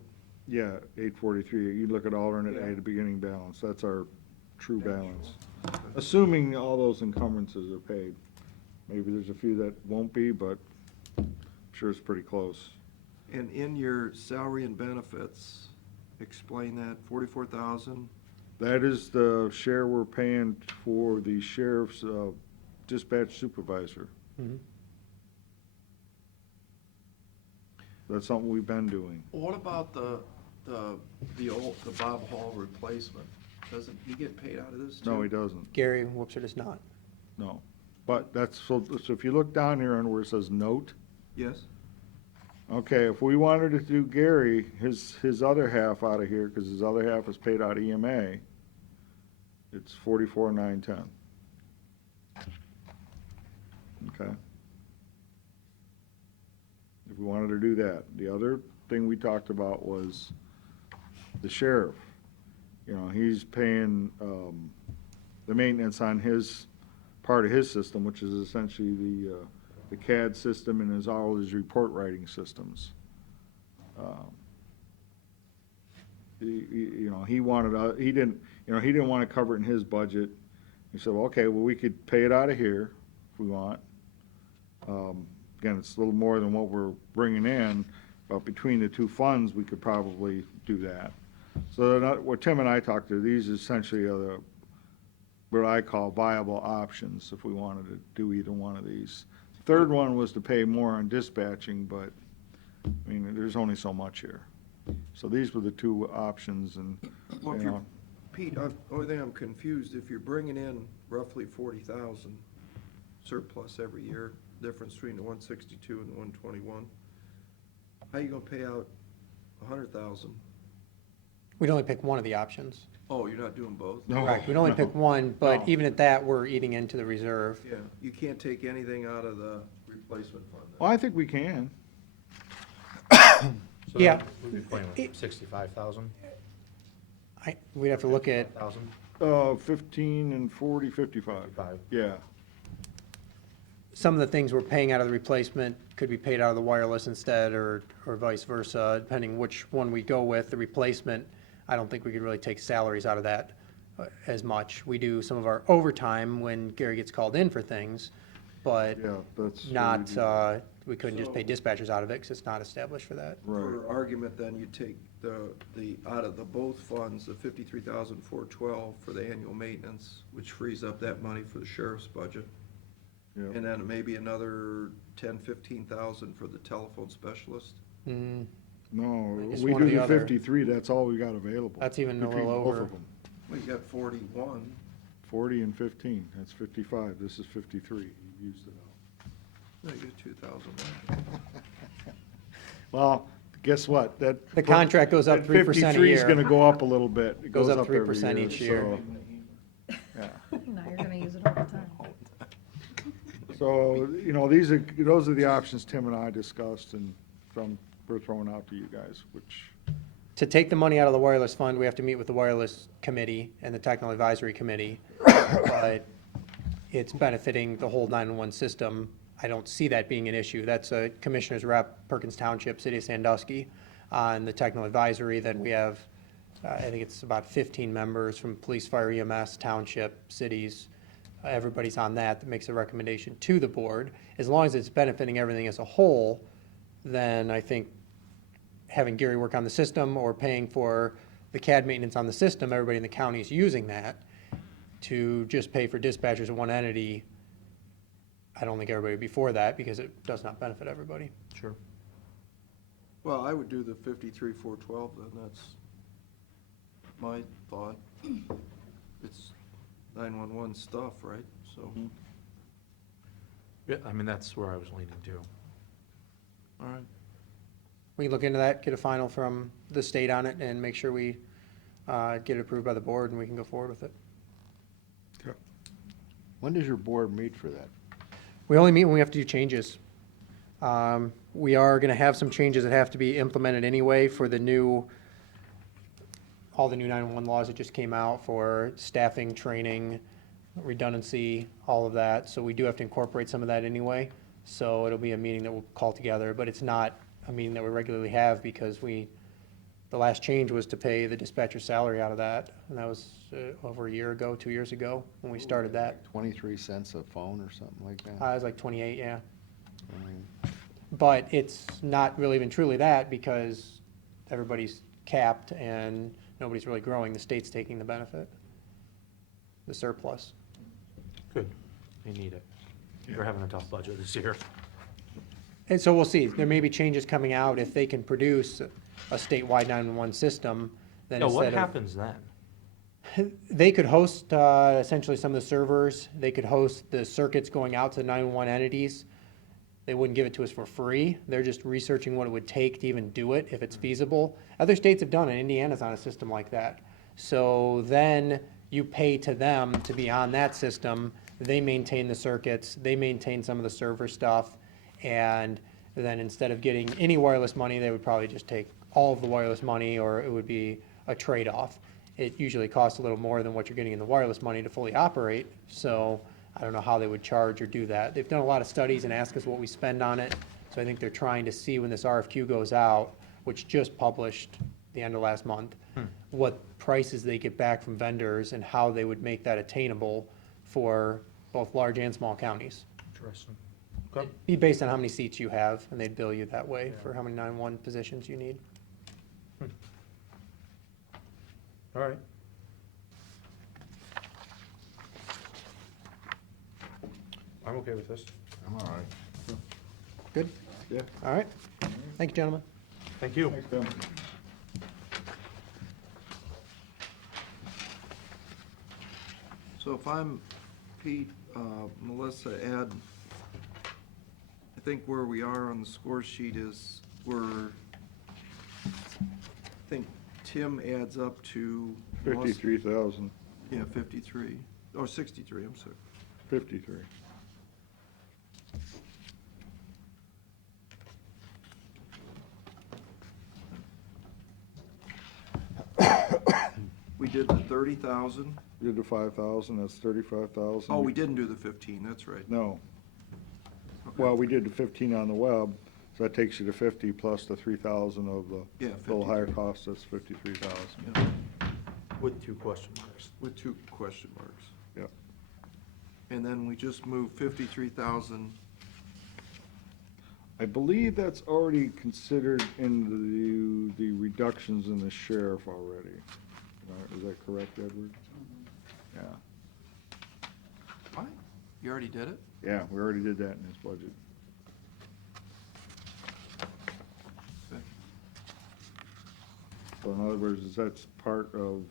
Yeah, 843, you look at alternate A, the beginning balance, that's our true balance. Assuming all those encumbrances are paid. Maybe there's a few that won't be, but I'm sure it's pretty close. and in your salary and benefits, explain that, 44,000? That is the share we're paying for the sheriff's dispatch supervisor. Mhm. That's something we've been doing. Well, what about the Bob Hall replacement? Doesn't he get paid out of this too? No, he doesn't, Gary Whoopser does not. no. But that's, so if you look down here on where it says note, Yes? okay, if we wanted to do Gary, his other half out of here, because his other half is paid out of EMA, it's 44,910. Okay? If we wanted to do that. The other thing we talked about was the sheriff. He's paying, the maintenance on his, part of his system, which is essentially the CAD system and all his report writing systems. He wanted, he didn't want to cover it in his budget. He said, well, okay, well, we could pay it out of here if we want. Again, it's a little more than what we're bringing in, but between the two funds, we could probably do that. So what Tim and I talked to, these essentially are the, what I call viable options if we wanted to do either one of these. Third one was to pay more on dispatching, but, there's only so much here. So these were the two options, and, Well, if you're, Pete, only thing I'm confused, if you're bringing in roughly 40,000 surplus every year, difference between the 162 and the 121, how you gonna pay out 100,000? We'd only pick one of the options. Oh, you're not doing both? No. Correct, we'd only pick one, but No. even at that, we're eating into the reserve. Yeah, you can't take anything out of the replacement fund then? well, I think we can. So Yeah. We'd be playing It- with 65,000, We'd have to look at, 15 and 40, 55. 55. Yeah, some of the things we're paying out of the replacement could be paid out of the wireless instead, or vice versa, depending which one we go with. The replacement, I don't think we could really take salaries out of that as much. We do some of our overtime when Gary gets called in for things, but yeah, that's. what not, we do. we couldn't just pay dispatchers out of it, because it's not established for that. Right, For argument, then, you take out of the both funds, the 53,412 for the annual maintenance, which frees up that money for the sheriff's budget. yeah. And then maybe another 10,000-15,000 for the telephone specialist. Mm, No, It's we one or do the the other. 53, that's all we got available. That's even a between little both over. of them. Well, you got 41. 40 and 15, that's 55, this is 53, you've used it all. No, you get 2,000. Well, guess what, that. The contract goes up that 3% a 53 is year. gonna go up a little bit. It Goes goes up up every 3% year, each year. so, yeah. Now you're gonna use it all the time. So, those are the options Tim and I discussed and we're throwing out to you guys, which, To take the money out of the wireless fund, we have to meet with the wireless committee and the technical advisory committee. But it's benefiting the whole 911 system. I don't see that being an issue. That's a commissioner's rep, Perkins Township, City of Sandusky. On the technical advisory, then we have, I think it's about 15 members from police, fire, EMS, township, cities. Everybody's on that makes a recommendation to the board. As long as it's benefiting everything as a whole, then I think having Gary work on the system or paying for the CAD maintenance on the system, everybody in the county is using that. To just pay for dispatchers in one entity, I don't think everybody would be for that because it does not benefit everybody. Sure. Well, I would do the 53,412 then, that's my thought. It's 911 stuff, right? So, Yeah, I mean, that's where I was leaning to. all right. We can look into that, get a final from the state on it, and make sure we get it approved by the board, and we can go forward with it. When does your board meet for that? We only meet when we have to do changes. We are gonna have some changes that have to be implemented anyway for all the new 911 laws that just came out for staffing, training, redundancy, all of that. So we do have to incorporate some of that anyway. So it'll be a meeting that we'll call together, but it's not a meeting that we regularly have because the last change was to pay the dispatcher's salary out of that. And that was over a year ago, 2 years ago, when we started that. 23 cents a phone or something like that? It was like 28, yeah. Um, But it's not really even truly that because everybody's capped and nobody's really growing. The state's taking the benefit, the surplus. Good. You need it. You're having a tough budget this year. And so we'll see. There may be changes coming out if they can produce a statewide 911 system. Then No, what instead of, happens then? they could host essentially some of the servers. They could host the circuits going out to 911 entities. They wouldn't give it to us for free. They're just researching what it would take to even do it, if it's feasible. Other states have done it. Indiana's on a system like that. So then you pay to them to be on that system. They maintain the circuits. They maintain some of the server stuff. And then instead of getting any wireless money, they would probably just take all of the wireless money, or it would be a trade-off. It usually costs a little more than what you're getting in the wireless money to fully operate. So I don't know how they would charge or do that. They've done a lot of studies and asked us what we spend on it. So I think they're trying to see when this RFQ goes out, which just published the end of last month, what prices they get back from vendors and how they would make that attainable for both large and small counties. Interesting. Okay. Be based on how many seats you have, and they'd bill you that way for how many 911 positions you need. All right. I'm okay with this. I'm all right. Good? yeah. All right. Thank you, gentlemen. Thank you. Thanks, Tim. So if I'm Pete, Melissa, Ed, I think where we are on the score sheet is I think Tim adds up to. 53,000, Yeah, 53, or 63, I'm sorry. 53. We did the 30,000. We did the 5,000, that's 35,000. Oh, we didn't do the 15, that's right. No. Okay. Well, we did the 15 on the web, so that takes you to 50 plus the 3,000 of the Yeah, little higher 53. cost, that's 53,000. Yeah, With 2 question marks. with 2 question marks. Yep. And then we just moved 53,000. I believe that's already considered in the reductions in the sheriff already. Is that correct, Edward? Yeah, What? You already did it? yeah, we already did that in his budget. Okay. So in other words, that's part of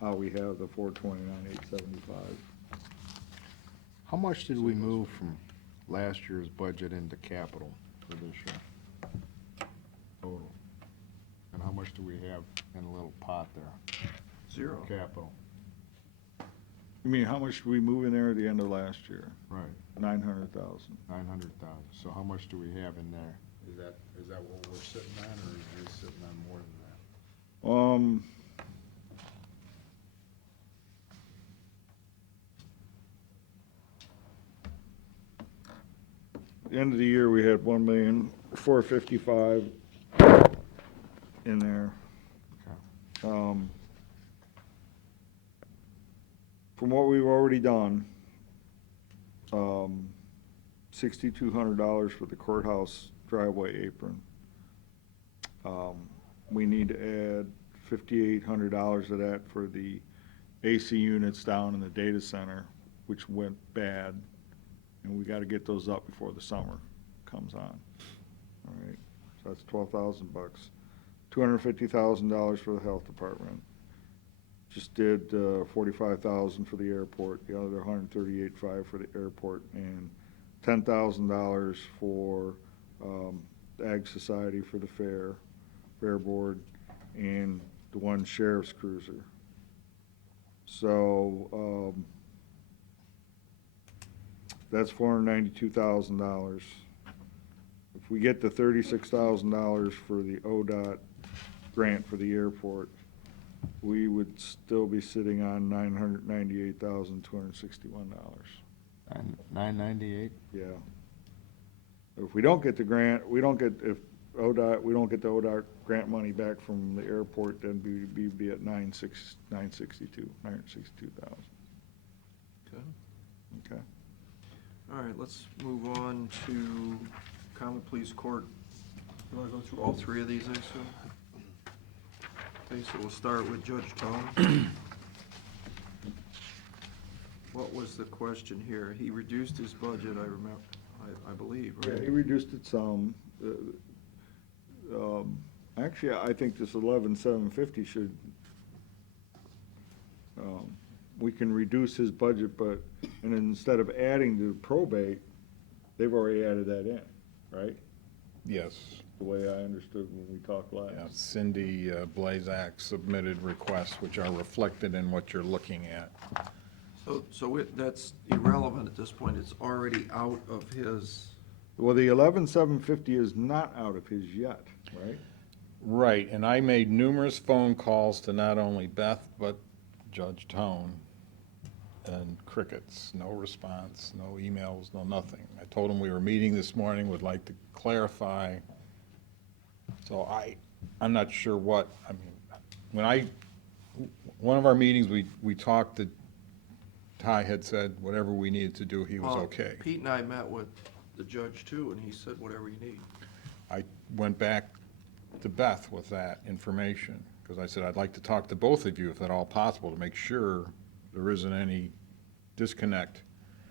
how we have the 429,875. How much did we move from last year's budget into capital for this year? Total. And how much do we have in a little pot there? Zero. Capital, You mean, how much did we move in there at the end of last year? right, 900,000. 900,000. So how much do we have in there? Is that what we're sitting on, or is we sitting on more than that? The end of the year, we had 1,455,000 in there. From what we've already done, $6,200 for the courthouse driveway apron. We need to add $5,800 of that for the AC units down in the data center, which went bad, and we gotta get those up before the summer comes on. All right, so that's $12,000. $250,000 for the health department. Just did 45,000 for the airport, the other 138.5 for the airport, and $10,000 for the Ag Society for the fair board, and the one sheriff's cruiser. So that's $492,000. If we get the $36,000 for the ODOT grant for the airport, we would still be sitting on $998,261. 998? Yeah. If we don't get the grant, we don't get the ODOT grant money back from the airport, then we'd be at 962,000. Okay. Okay. All right, let's move on to common pleas court. You want to go through all three of these, I assume? Okay, so we'll start with Judge Tong. What was the question here? He reduced his budget, I believe, Yeah, right? he reduced it some. Actually, I think this 11,750 should, we can reduce his budget, but, and instead of adding to probate, they've already added that in, right? Yes. The way I understood when we talked last. Yeah, Cindy Blazak submitted requests which are reflected in what you're looking at. So that's irrelevant at this point. It's already out of his, Well, the 11,750 is not out of his yet, right? Right, and I made numerous phone calls to not only Beth, but Judge Tone, and crickets, no response, no emails, no nothing. I told him we were meeting this morning, would like to clarify. So I'm not sure what, I mean, one of our meetings, we talked, that Ty had said whatever we needed to do, he was well, okay. Pete and I met with the judge too, and he said whatever you need. I went back to Beth with that information, because I said, I'd like to talk to both of you, if at all possible, to make sure there isn't any disconnect.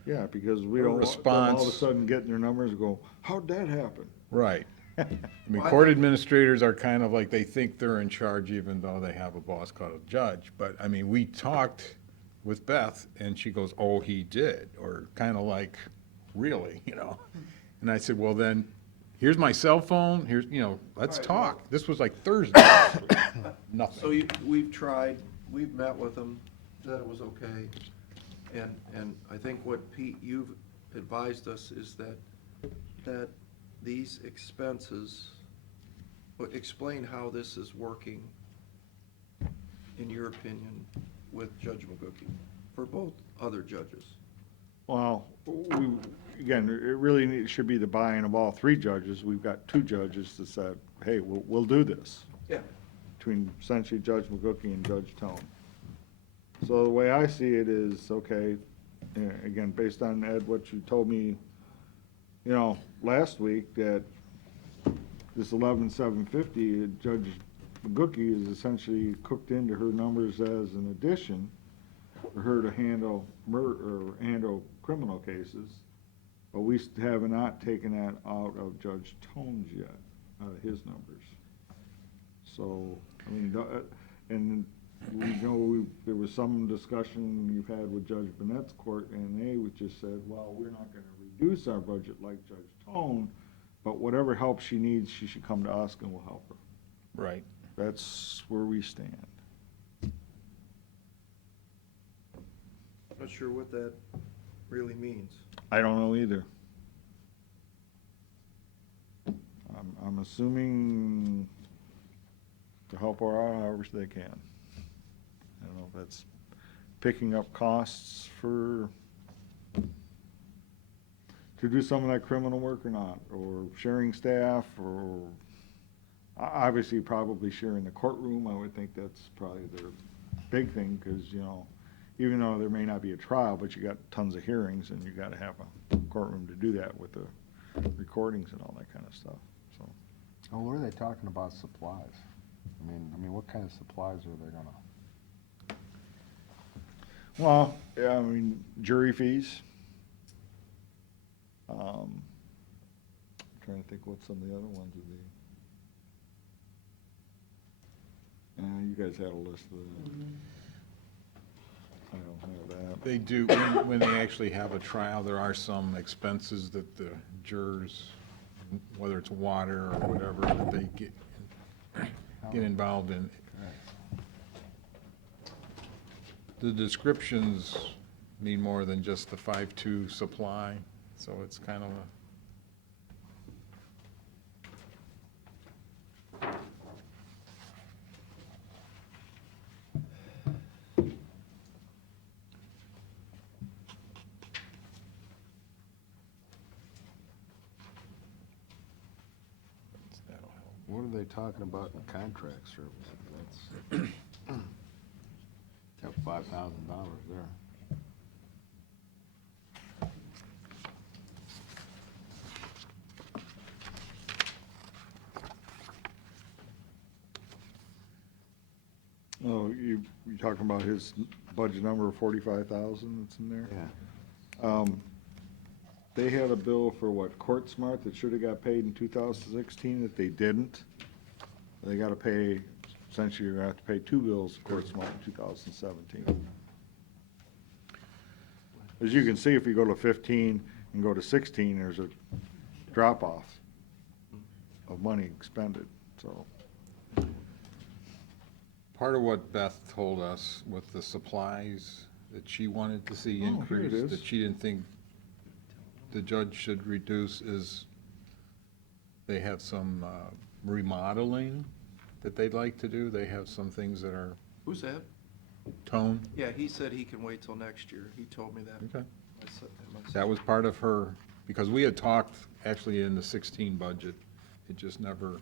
Yeah, because we don't want them all of a sudden getting their numbers and go, how'd that happen? Right. I mean, Well, I court think- administrators are kind of like, they think they're in charge even though they have a boss called a judge. But, I mean, we talked with Beth, and she goes, oh, he did, or kind of like, really, you know? And I said, well, then, here's my cell phone, here's, let's Right, talk. well- This was like Thursday. So Nothing. we've tried, we've met with him, said it was okay. And I think what Pete, you've advised us is that these expenses, explain how this is working, in your opinion, with Judge McGookie, for both other judges. Well, again, it really should be the buy-in of all three judges. We've got two judges that said, hey, we'll do this, Yeah. between essentially Judge McGookie and Judge Tone. So the way I see it is, okay, again, based on, Ed, what you told me, last week, that this 11,750, Judge McGookie is essentially cooked into her numbers as an addition for her to handle handle criminal cases, but we have not taken that out of Judge Tone's yet, out of his numbers. So, I mean, and we know there was some discussion you've had with Judge Bennett's court, and they would just said, well, we're not gonna reduce our budget like Judge Tone, but whatever help she needs, she should come to us and we'll help her. Right. That's where we stand. Not sure what that really means. I don't know either. I'm assuming to help her out however they can. I don't know if that's picking up costs to do some of that criminal work or not, or sharing staff, or obviously probably sharing the courtroom. I would think that's probably their big thing, because, you know, even though there may not be a trial, but you got tons of hearings, and you gotta have a courtroom to do that with the recordings and all that kind of stuff, so. Oh, what are they talking about supplies? I mean, what kind of supplies are they gonna? Well, yeah, I mean, jury fees. Trying to think what some of the other ones would be. You guys had a list of that. I don't have that. They do, when they actually have a trial, there are some expenses that the jurors, whether it's water or whatever, that they get involved in. The descriptions mean more than just the 5-2 supply, so it's kind of a. That'll help. What are they talking about in contract services? That's $5,000 there. Oh, you talking about his budget number of 45,000 that's in there? Yeah. They had a bill for what, Court Smart, that should have got paid in 2016 that they didn't. They gotta pay, essentially you're gonna have to pay two bills, Court Smart, in 2017. As you can see, if you go to 15 and go to 16, there's a drop-off of money expended, so. Part of what Beth told us with the supplies that she wanted to see Oh, here it increased, is. that she didn't think the judge should reduce, is they have some remodeling that they'd like to do. They have some things that are Who's that? tone. Yeah, he said he can wait till next year. He told me that. Okay. Myself. That was part of her, because we had talked actually in the 16 budget. It just never,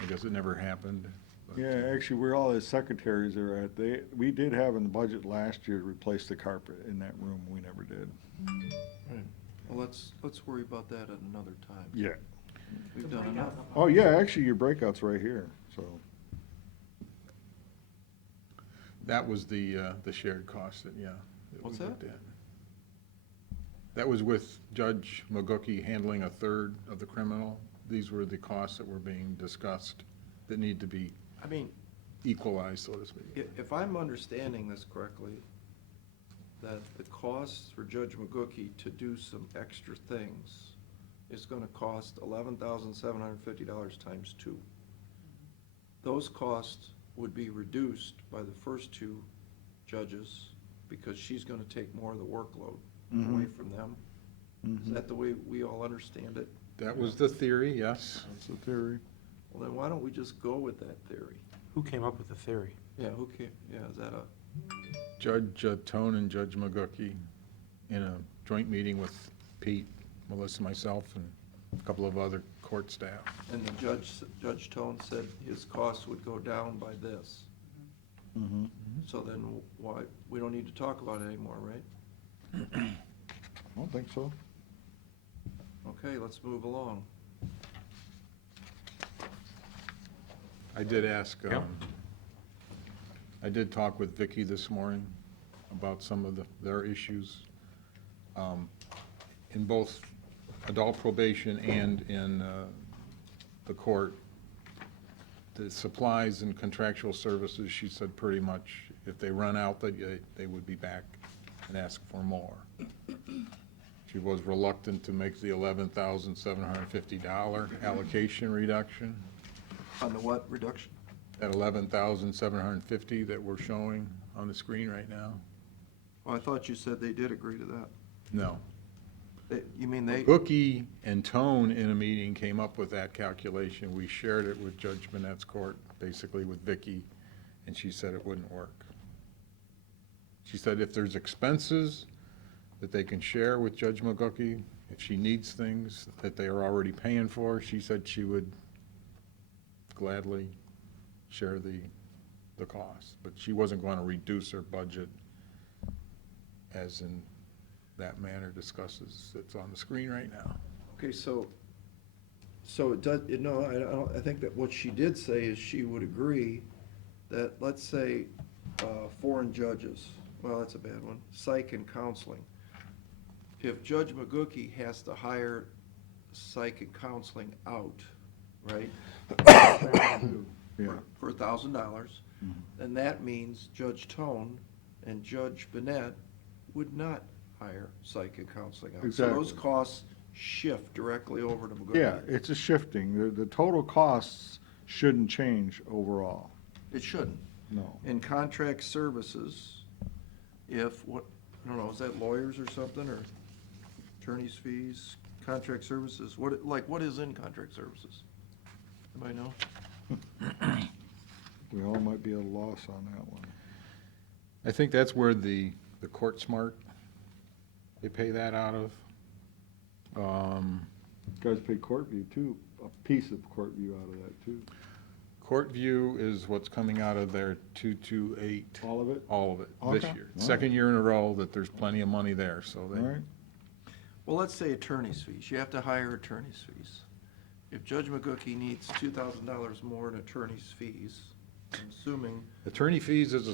I guess it never happened. but- Yeah, actually, where all his secretaries are at, we did have in the budget last year to replace the carpet in that room. We never did. Well, let's worry about that at another time. Yeah. We've done enough. Oh, yeah, actually, your breakout's right here, so. That was the shared cost that, yeah. we What's that? looked at. That was with Judge McGookie handling a third of the criminal. These were the costs that were being discussed that need to be I mean, equalized, so to speak. if I'm understanding this correctly, that the costs for Judge McGookie to do some extra things is gonna cost $11,750 times 2. Those costs would be reduced by the first two judges because she's gonna take more of the workload away from them. Is that the way we all understand it? That was the theory, yes. That's the theory. Well, then why don't we just go with that theory? Who came up with the theory? Yeah, is that a, Judge Tone and Judge McGookie in a joint meeting with Pete, Melissa, myself, and a couple of other court staff. and the Judge Tone said his costs would go down by this. Mm-hmm. So then why, we don't need to talk about it anymore, right? I don't think so. Okay, let's move along. I did ask, I did talk with Vicki this morning about some of their issues. In both adult probation and in the court, the supplies and contractual services, she said pretty much if they run out, they would be back and ask for more. She was reluctant to make the $11,750 allocation reduction. On the what reduction? That 11,750 that we're showing on the screen right now? Oh, I thought you said they did agree to that. No. You mean they, Gookie and Tone in a meeting came up with that calculation. We shared it with Judge Manette's court, basically with Vicky, and she said it wouldn't work. She said if there's expenses that they can share with Judge McGookie, if she needs things that they are already paying for, she said she would gladly share the cost. But she wasn't going to reduce her budget as in that manner discusses, it's on the screen right now. okay, so it does, no, I think that what she did say is she would agree that, let's say, foreign judges, well, that's a bad one, psych and counseling. If Judge McGookie has to hire psych and counseling out, right? Yeah. For $1,000, then that means Judge Tone and Judge Bennett would not hire psych and counseling out. So those Exactly. costs shift directly over to McGookie. Yeah, it's a shifting. The total costs shouldn't change overall, It shouldn't. no. In contract services, if, what, I don't know, is that lawyers or something, or attorney's fees, contract services, what is in contract services? Anybody know? We all might be at a loss on that one. I think that's where the Court Smart, they pay that out of. Guys pay court view too, a piece of court view out of that too. Court View is what's coming out of their 228. All of it? All of it, this Okay. year. All Second right. year in a row that there's plenty of money there, so All they, right, Well, let's say attorney's fees. You have to hire attorney's fees. If Judge McGookie needs $2,000 more in attorney's fees, I'm assuming, attorney fees is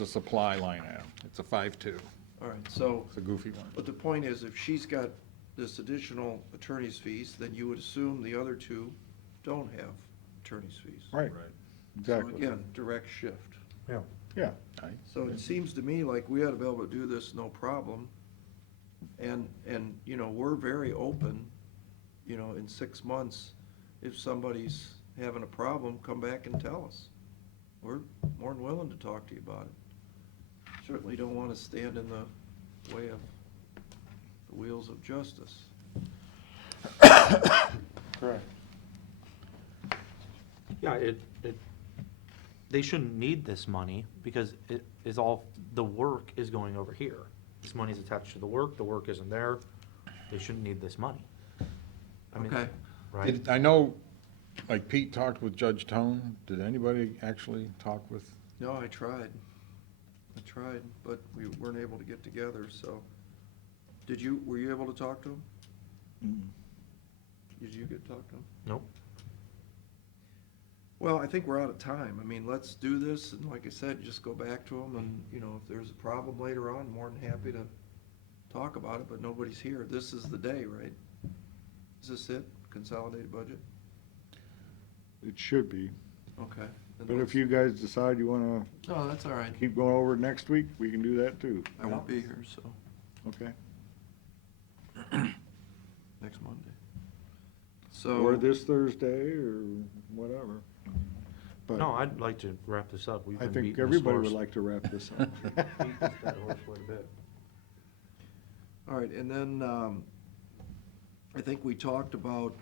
a supply line item. It's a 5.2. all right, so, It's a goofy one. but the point is, if she's got this additional attorney's fees, then you would assume the other two don't have attorney's fees. right, exactly. So again, direct shift. Yeah, Right? So it seems to me like we ought to be able to do this no problem. And, you know, we're very open, you know, in 6 months, if somebody's having a problem, come back and tell us. We're more than willing to talk to you about it. Certainly don't want to stand in the way of the wheels of justice. correct. Yeah, they shouldn't need this money because it is all, the work is going over here. This money's attached to the work isn't there, they shouldn't need this money. I mean, Okay. right? I know, like Pete talked with Judge Tone. Did anybody actually talk with? No, I tried, but we weren't able to get together, so. Were you able to talk to him? Did you get to talk to him? Nope. Well, I think we're out of time. I mean, let's do this, and like I said, just go back to them, and, you know, if there's a problem later on, more than happy to talk about it, but nobody's here. This is the day, right? Is this it? Consolidated budget? It should be, Okay. Then but if let's- you guys decide you wanna No, that's all right. keep going over it next week, we can do that too. I won't be here, so, Okay. next Monday. So. Or this Thursday, or whatever. But No, I'd like to wrap this up. We've I been think beating this everybody horse. would like to wrap this up. Beat this dead horse quite a bit. All right, and then, I think we talked about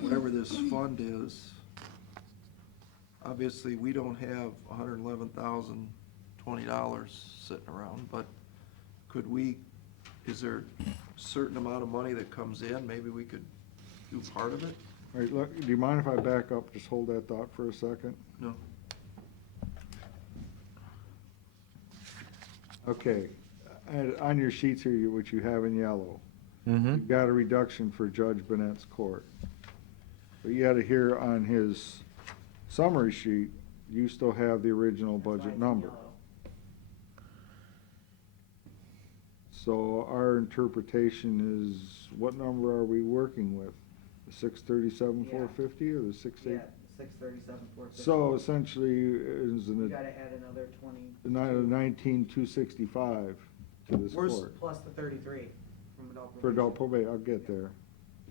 whatever this fund is. Obviously, we don't have $111,020 sitting around, but could we, is there a certain amount of money that comes in? Maybe we could do part of it? All right, look, do you mind if I back up, just hold that thought for a second? No? Okay, and on your sheets here, which you have in yellow, Mm-hmm. you've got a reduction for Judge Bennett's court. But yet here on his summary sheet, you still have the original budget number. So our interpretation is, what number are we working with? The 637,450 or the 680? Yeah, 637,450. So essentially, isn't You it gotta add another 20. 19,265 to this Where's- court? Plus the 33 from adult For probation. adult probate, I'll get there,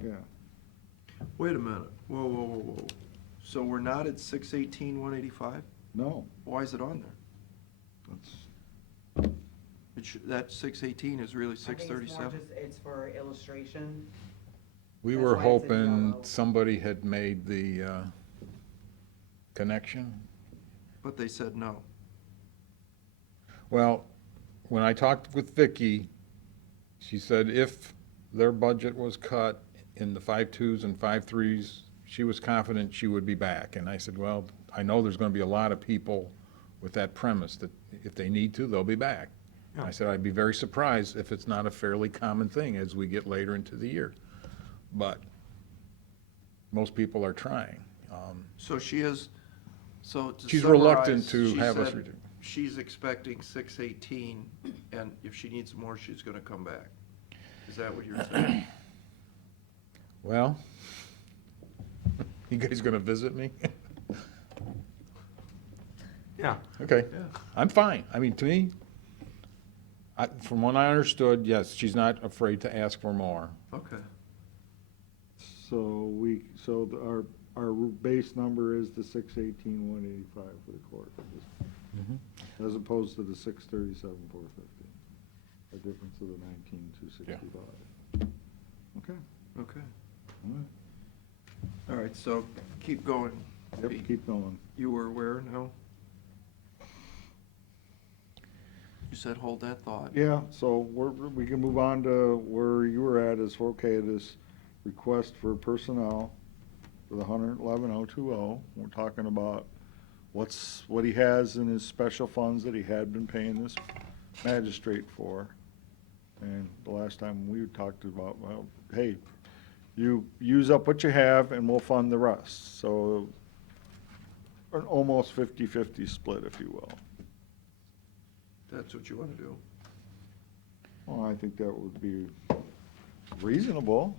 yeah. Wait a minute, whoa, whoa, whoa, whoa. So we're not at 618,185? No, Why is it on there? that's, That 618 is really I think it's more 637? just, it's for illustration. We That's were why it's in hoping yellow. somebody had made the connection. But they said no. Well, when I talked with Vicky, she said if their budget was cut in the 5.2s and 5.3s, she was confident she would be back. And I said, well, I know there's gonna be a lot of people with that premise that if they need to, they'll be back. Yeah. I said, I'd be very surprised if it's not a fairly common thing as we get later into the year. But most people are trying. So she is, so to She's reluctant summarize, to she have us said redo. she's expecting 618, and if she needs more, she's gonna come back. Is that what you're saying? Well, you guys gonna visit me? Yeah. Okay, Yeah. I'm fine. I mean, to me, from what I understood, yes, she's not afraid to ask for more. Okay. our base number is the 618,185 for the court, as opposed to the 637,450, a difference of the 19,265. Okay, Okay. all right. All right, so keep going. Yep, keep going. You were where now? You said hold that thought. Yeah, so we can move on to where you were at, is, okay, this request for personnel for the 111,020. We're talking about what he has in his special funds that he had been paying this magistrate for. And the last time we talked about, well, hey, you use up what you have and we'll fund the rest. So an almost 50-50 split, if you will. That's what you want to do. Well, I think that would be reasonable.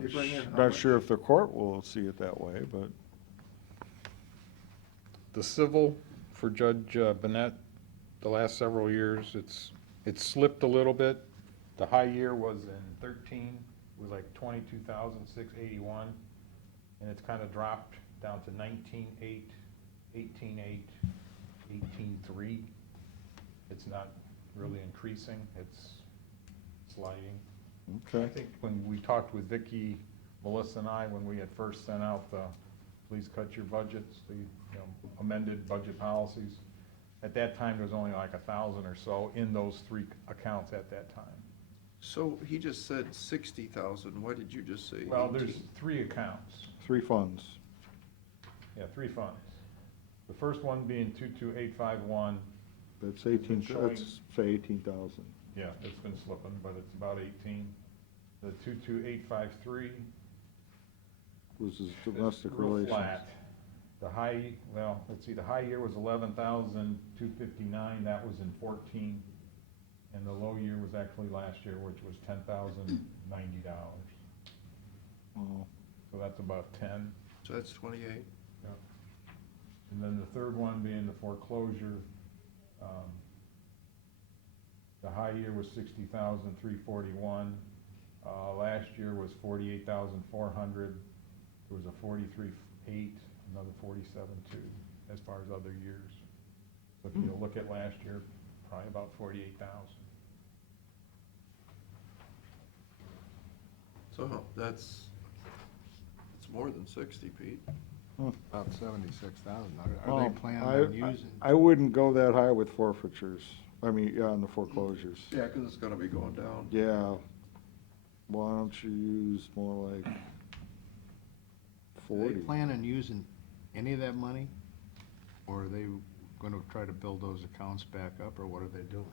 You bring in how Not much? sure if the court will see it that way, but The civil for Judge Bennett, the last several years, it's slipped a little bit. The high year was in 13, was like 22,681, and it's kind of dropped down to 19,800, 18,800, 18,300. It's not really increasing, it's sliding. I okay. think when we talked with Vicky, Melissa and I, when we had first sent out the please cut your budgets, the amended budget policies, at that time, there was only like 1,000 or so in those three accounts at that time. So he just said 60,000. Why did you just say 18? Well, there's three accounts, 3 funds. yeah, three funds. The first one being 22851, That's 18, showing- let's say 18,000. yeah, it's been slipping, but it's about 18. The 22853, This is it's domestic real relations. flat. The high, well, let's see, the high year was 11,259, that was in 14. And the low year was actually last year, which was $10,090. Oh, So that's about 10. So that's 28. And then the third one being the foreclosure, the high year was 60,341. Last year was 48,400. There was a 43,800, another 47,200 as far as other years. So if you look at last year, probably about 48,000. So it's more than 60, Pete. About 76,000. Are Well, they planning on using? I wouldn't go that high with forfeitures. I mean, yeah, on the foreclosures. Yeah, because it's going to be going down. Yeah. Why don't you use more like Are they 40? planning on using any of that money? Or are they gonna try to build those accounts back up, or what are they doing?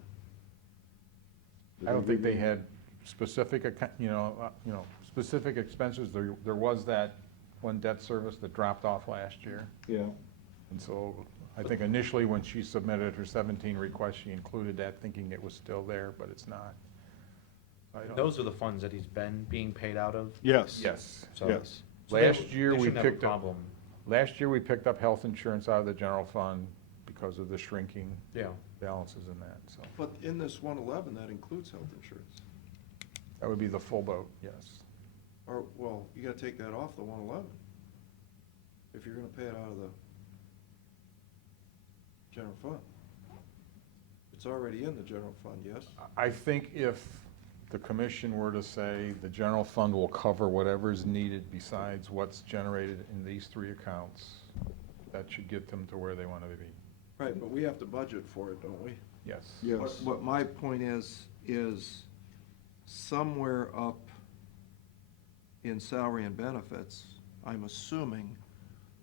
I don't think they had specific, specific expenses. There was that one debt service that dropped off last year. Yeah. And so I think initially when she submitted her 17 request, she included that thinking it was still there, but it's not. I don't- Those are the funds that he's been being paid out of. Yes. Yes. So- Yes. so they- Last year they we shouldn't have a picked up, problem Last year, we picked up health insurance out of the general fund because of the shrinking balances in that, so. But in this 111, that includes health insurance. That would be the full boat, yes. Or, well, you gotta take that off the 111. If you're gonna pay it out of the general fund. It's already in the general fund, yes? I think if the commission were to say the general fund will cover whatever is needed besides what's generated in these three accounts, that should get them to where they want to be. Right, but we have to budget for it, don't we? Yes. Yes. What my point is somewhere up in salary and benefits, I'm assuming,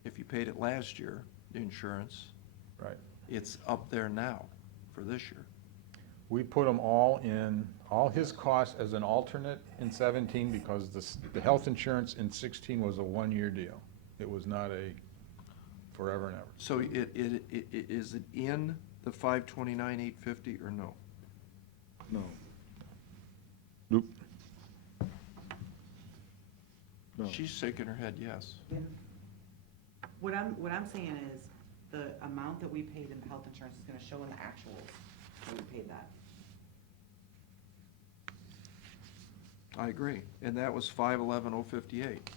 if you paid it last year, the insurance, Right. it's up there now for this year. We put them all in, all his costs as an alternate in 17 because the health insurance in 16 was a one-year deal. It was not a forever and ever. So is it in the 529,850 or no? No. Nope. No. She's shaking her head, yes. What I'm saying is, the amount that we paid in health insurance is gonna show in the actuals when we paid that. I agree, and that was 511,058.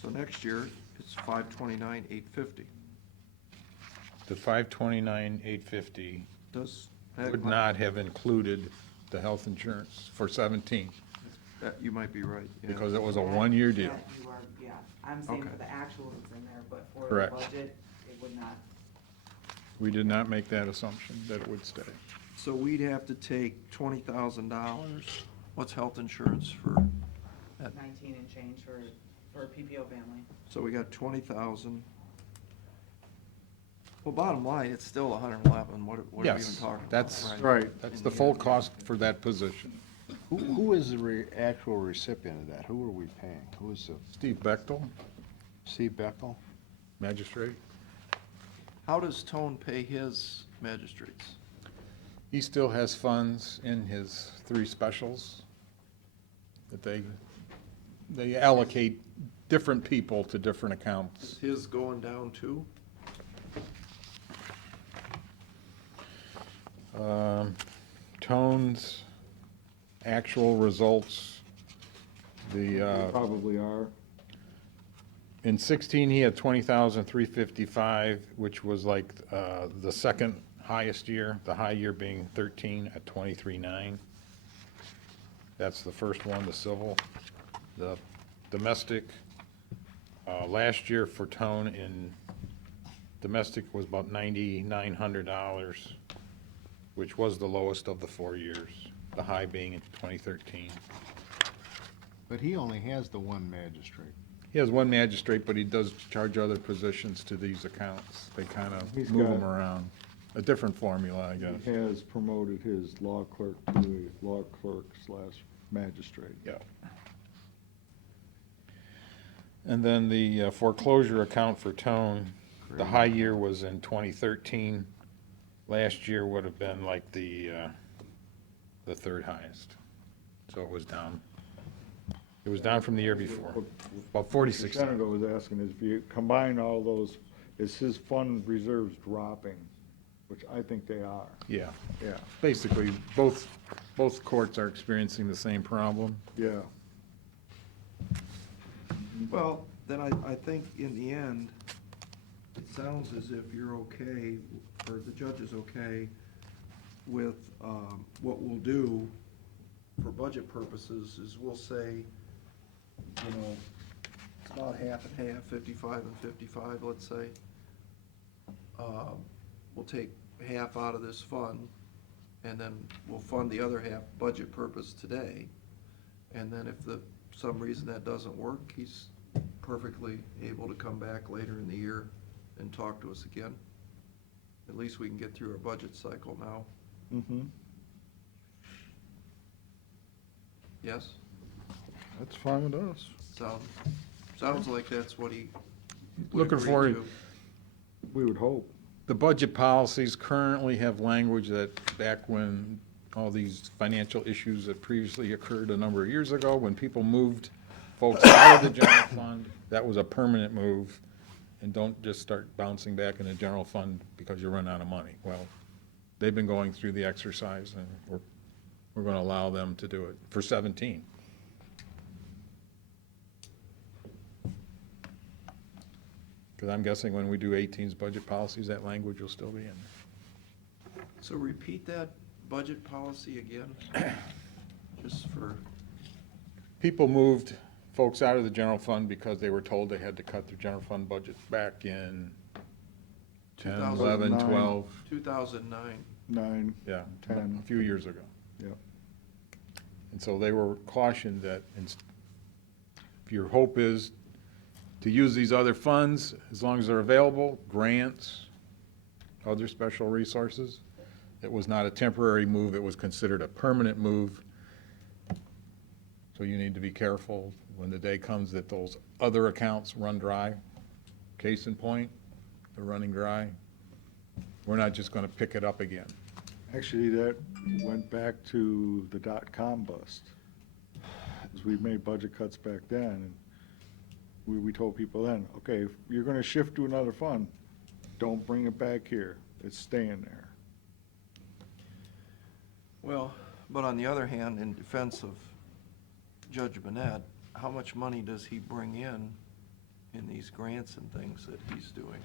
So next year, it's 529,850. The 529,850 Does that? would not have included the health insurance for 17 You might be right, yeah. because it was a That- one-year deal. that you are, yeah, I'm saying Okay. for the actuals it's in there, but for the Correct. budget, it would not. We did not make that assumption that it would stay. So we'd have to take $20,000. What's health insurance for that? 19 and change for a PPO family. So we got 20,000. Well, bottom line, it's still 111. What are we even Yes, talking about? that's Right. That's the full cost for that position. Who is the actual recipient of that? Who are we paying? Who is the, Steve Bechtel, Steve Beckel? magistrate. How does Tone pay his magistrates? He still has funds in his three specials that they allocate different people to different accounts. Is his going down too? Tone's actual results, They probably are. in 16, he had 20,355, which was like the second highest year, the high year being 13 at 23,900. That's the first one, the civil. The domestic, last year for Tone in domestic was about $9,900, which was the lowest of the 4 years, the high being in 2013. But he only has the one magistrate. He has one magistrate, but he does charge other positions to these accounts. They kind of He's move got- them around. A different formula, I guess. He has promoted his law clerk to a law clerk / magistrate. Yeah. And then the foreclosure account for Tone, the high year was in 2013. Last year would have been like the third highest. So it was down. It was down from the year before, about 46. Senator was asking is if you combine all those, is his fund reserves dropping, which I think they are. Yeah, Yeah, basically, both courts are experiencing the same problem. yeah. Well, then I think in the end, it sounds as if you're okay, or the judge is okay with what we'll do for budget purposes is we'll say, you know, it's about half and half, 55 and 55, let's say. We'll take half out of this fund, and then we'll fund the other half budget purpose today. And then if some reason that doesn't work, he's perfectly able to come back later in the year and talk to us again. At least we can get through our budget cycle now. Mm-hmm. Yes? That's fine with us. Sounds like that's what he would Looking agree forward- to. We would hope. The budget policies currently have language that back when all these financial issues that previously occurred a number of years ago, when people moved folks out of the general fund, that was a permanent move, and don't just start bouncing back in the general fund because you run out of money. Well, they've been going through the exercise, and we're gonna allow them to do it for 17. Because I'm guessing when we do 18's budget policies, that language will still be in there. So repeat that budget policy again, just for, People moved folks out of the general fund because they were told they had to cut their general fund budget back in 10, 11, 2009. 12, 2009. 9, yeah, 10. a few years ago. Yep. And so they were cautioned that if your hope is to use these other funds, as long as they're available, grants, other special resources, it was not a temporary move, it was considered a permanent move. So you need to be careful when the day comes that those other accounts run dry. Case in point, they're running dry. We're not just gonna pick it up again. Actually, that went back to the dot-com bust. Because we made budget cuts back then, and we told people then, okay, if you're gonna shift to another fund, don't bring it back here. It's staying there. Well, but on the other hand, in defense of Judge Burnett, how much money does he bring in these grants and things that he's doing?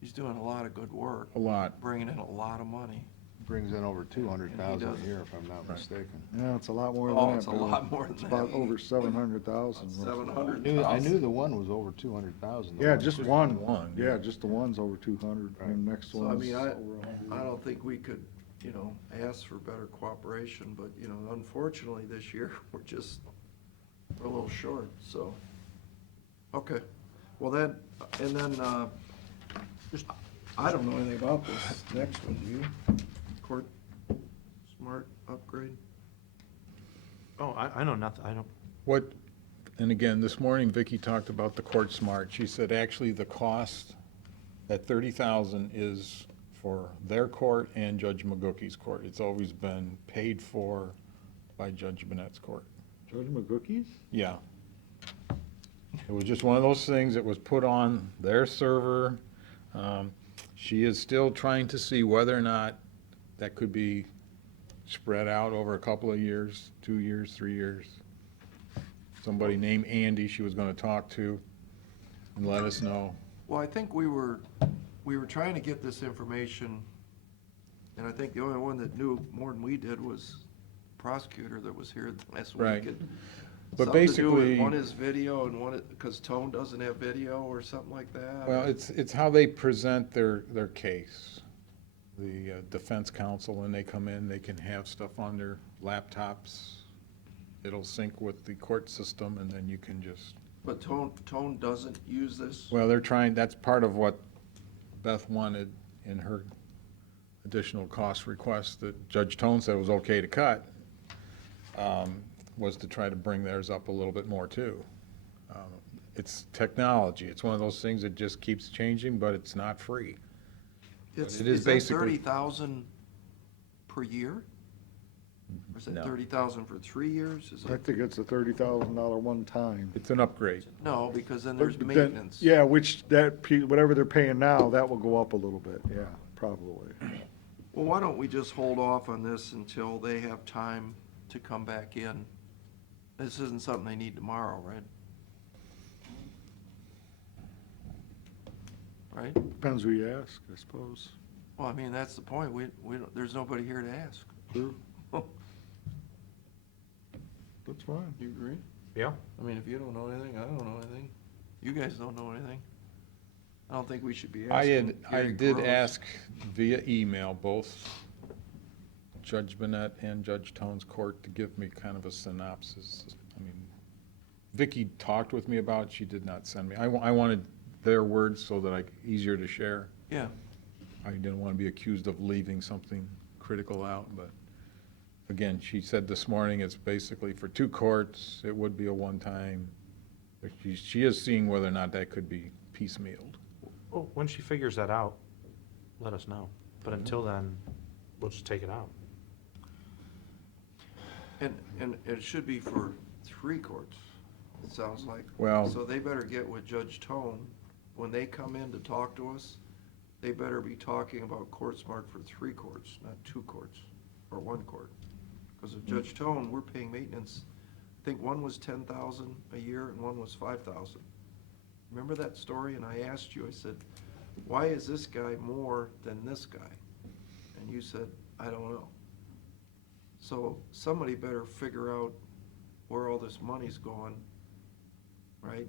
He's doing a lot of good work. A lot. Bringing in a lot of money. Brings in over 200,000 does. a year, if I'm not Right. mistaken. Yeah, it's a lot more than Oh, that. it's a Bill. lot more than It's that. about over 700,000. 700,000. I knew the one was over 200,000. Yeah, just one. one, Yeah, yeah. just the one's over 200, and the next So, I one's mean, over I 100. don't think we could, ask for better cooperation, but, unfortunately, this year, we're a little short, so. Okay, well then, and then, I don't know anything about this next one, do you? Court smart upgrade? Oh, I know nothing, I don't, What, and again, this morning Vicki talked about the Court Smart. She said actually the cost at 30,000 is for their court and Judge McGookie's court. It's always been paid for by Judge Burnett's court. Judge McGookie's? Yeah. It was just one of those things that was put on their server. She is still trying to see whether or not that could be spread out over a couple of years, 2 years, 3 years. Somebody named Andy she was gonna talk to and let us know. Well, I think we were trying to get this information, and I think the only one that knew more than we did was the prosecutor that was here last week. Right. and But something to do with basically- one is video and one, because Tone doesn't have video or something like that. Well, it's how they present their case. The defense counsel, when they come in, they can have stuff on their laptops. It'll sync with the court system, and then you can just, But Tone doesn't use this? well, they're trying, that's part of what Beth wanted in her additional cost request that Judge Tone said was okay to cut, was to try to bring theirs up a little bit more too. It's technology. It's one of those things that just keeps changing, but it's not free. It's, it is is that basically- 30,000 per year? Or is it No. 30,000 for 3 years? Is I it, think it's a $30,000 one time. It's an upgrade. no, because then there's But then- maintenance. Yeah, which whatever they're paying now, that will go up a little bit, yeah, probably. Well, why don't we just hold off on this until they have time to come back in? This isn't something they need tomorrow, right? Right? Depends who you ask, I suppose. Well, I mean, that's the point. There's nobody here to ask. True. That's fine. You agree? yeah. I mean, if you don't know anything, I don't know anything. You guys don't know anything. I don't think we should be I asking. Gary did Gross. ask via email both Judge Burnett and Judge Tone's court to give me kind of a synopsis. I mean, Vicki talked with me about it, she did not send me. I wanted their words so that easier to share. Yeah, I didn't want to be accused of leaving something critical out, but again, she said this morning it's basically for 2 courts, it would be a one-time. But she is seeing whether or not that could be piecemealed. Well, when she figures that out, let us know. But until then, we'll just take it out. and it should be for 3 courts. it sounds like. Well- So they better get with Judge Tone. When they come in to talk to us, they better be talking about court smart for 3 courts, not 2 courts, or 1 court. Because at Judge Tone, we're paying maintenance, I think one was 10,000 a year and one was 5,000. Remember that story? And I asked you, I said, why is this guy more than this guy? And you said, I don't know. So somebody better figure out where all this money's going, right?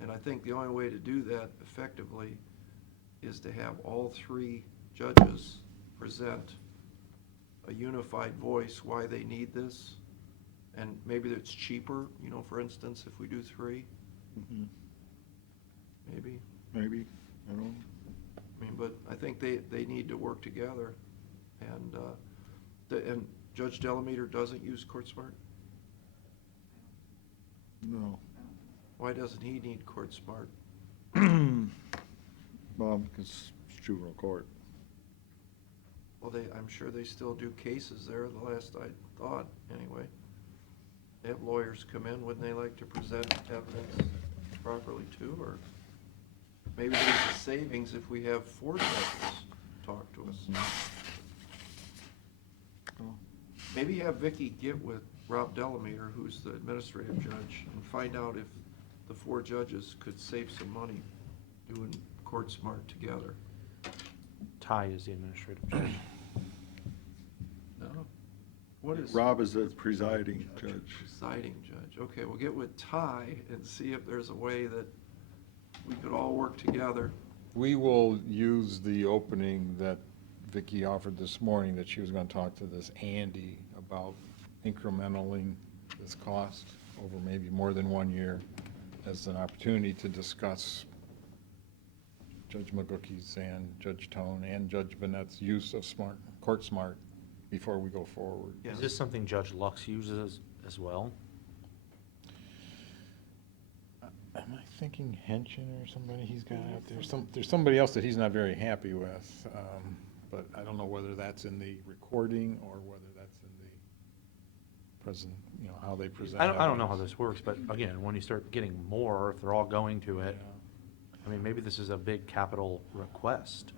And I think the only way to do that effectively is to have all 3 judges present a unified voice why they need this. And maybe it's cheaper, you know, for instance, if we do 3, maybe. Maybe, I don't know. I mean, but I think they need to work together. And, and Judge Delameter doesn't use Court Smart? No. Why doesn't he need Court Smart? Well, because it's juvenile court. Well, I'm sure they still do cases there, the last I thought, anyway. They have lawyers come in, wouldn't they like to present evidence properly too, or maybe there's a savings if we have 4 judges talk to us. Oh. Maybe have Vicky get with Rob Delameter, who's the administrative judge, and find out if the 4 judges could save some money doing Court Smart together. Ty is the administrative judge. No? What is? Rob is the presiding judge. Presiding judge. Okay, we'll get with Ty and see if there's a way that we could all work together. We will use the opening that Vicky offered this morning, that she was gonna talk to this Andy about incrementally this cost over maybe more than 1 year, as an opportunity to discuss Judge McGookie's and Judge Tone and Judge Bennett's use of Court Smart before we go forward. Yeah. Is this something Judge Lux uses as well? Am I thinking Henshin or somebody he's got out there? There's somebody else that he's not very happy with, but I don't know whether that's in the recording or whether that's in the present, you know, how they present. I don't know how this works, but again, when you start getting more, if they're all going to it, I mean, maybe this is a big capital request.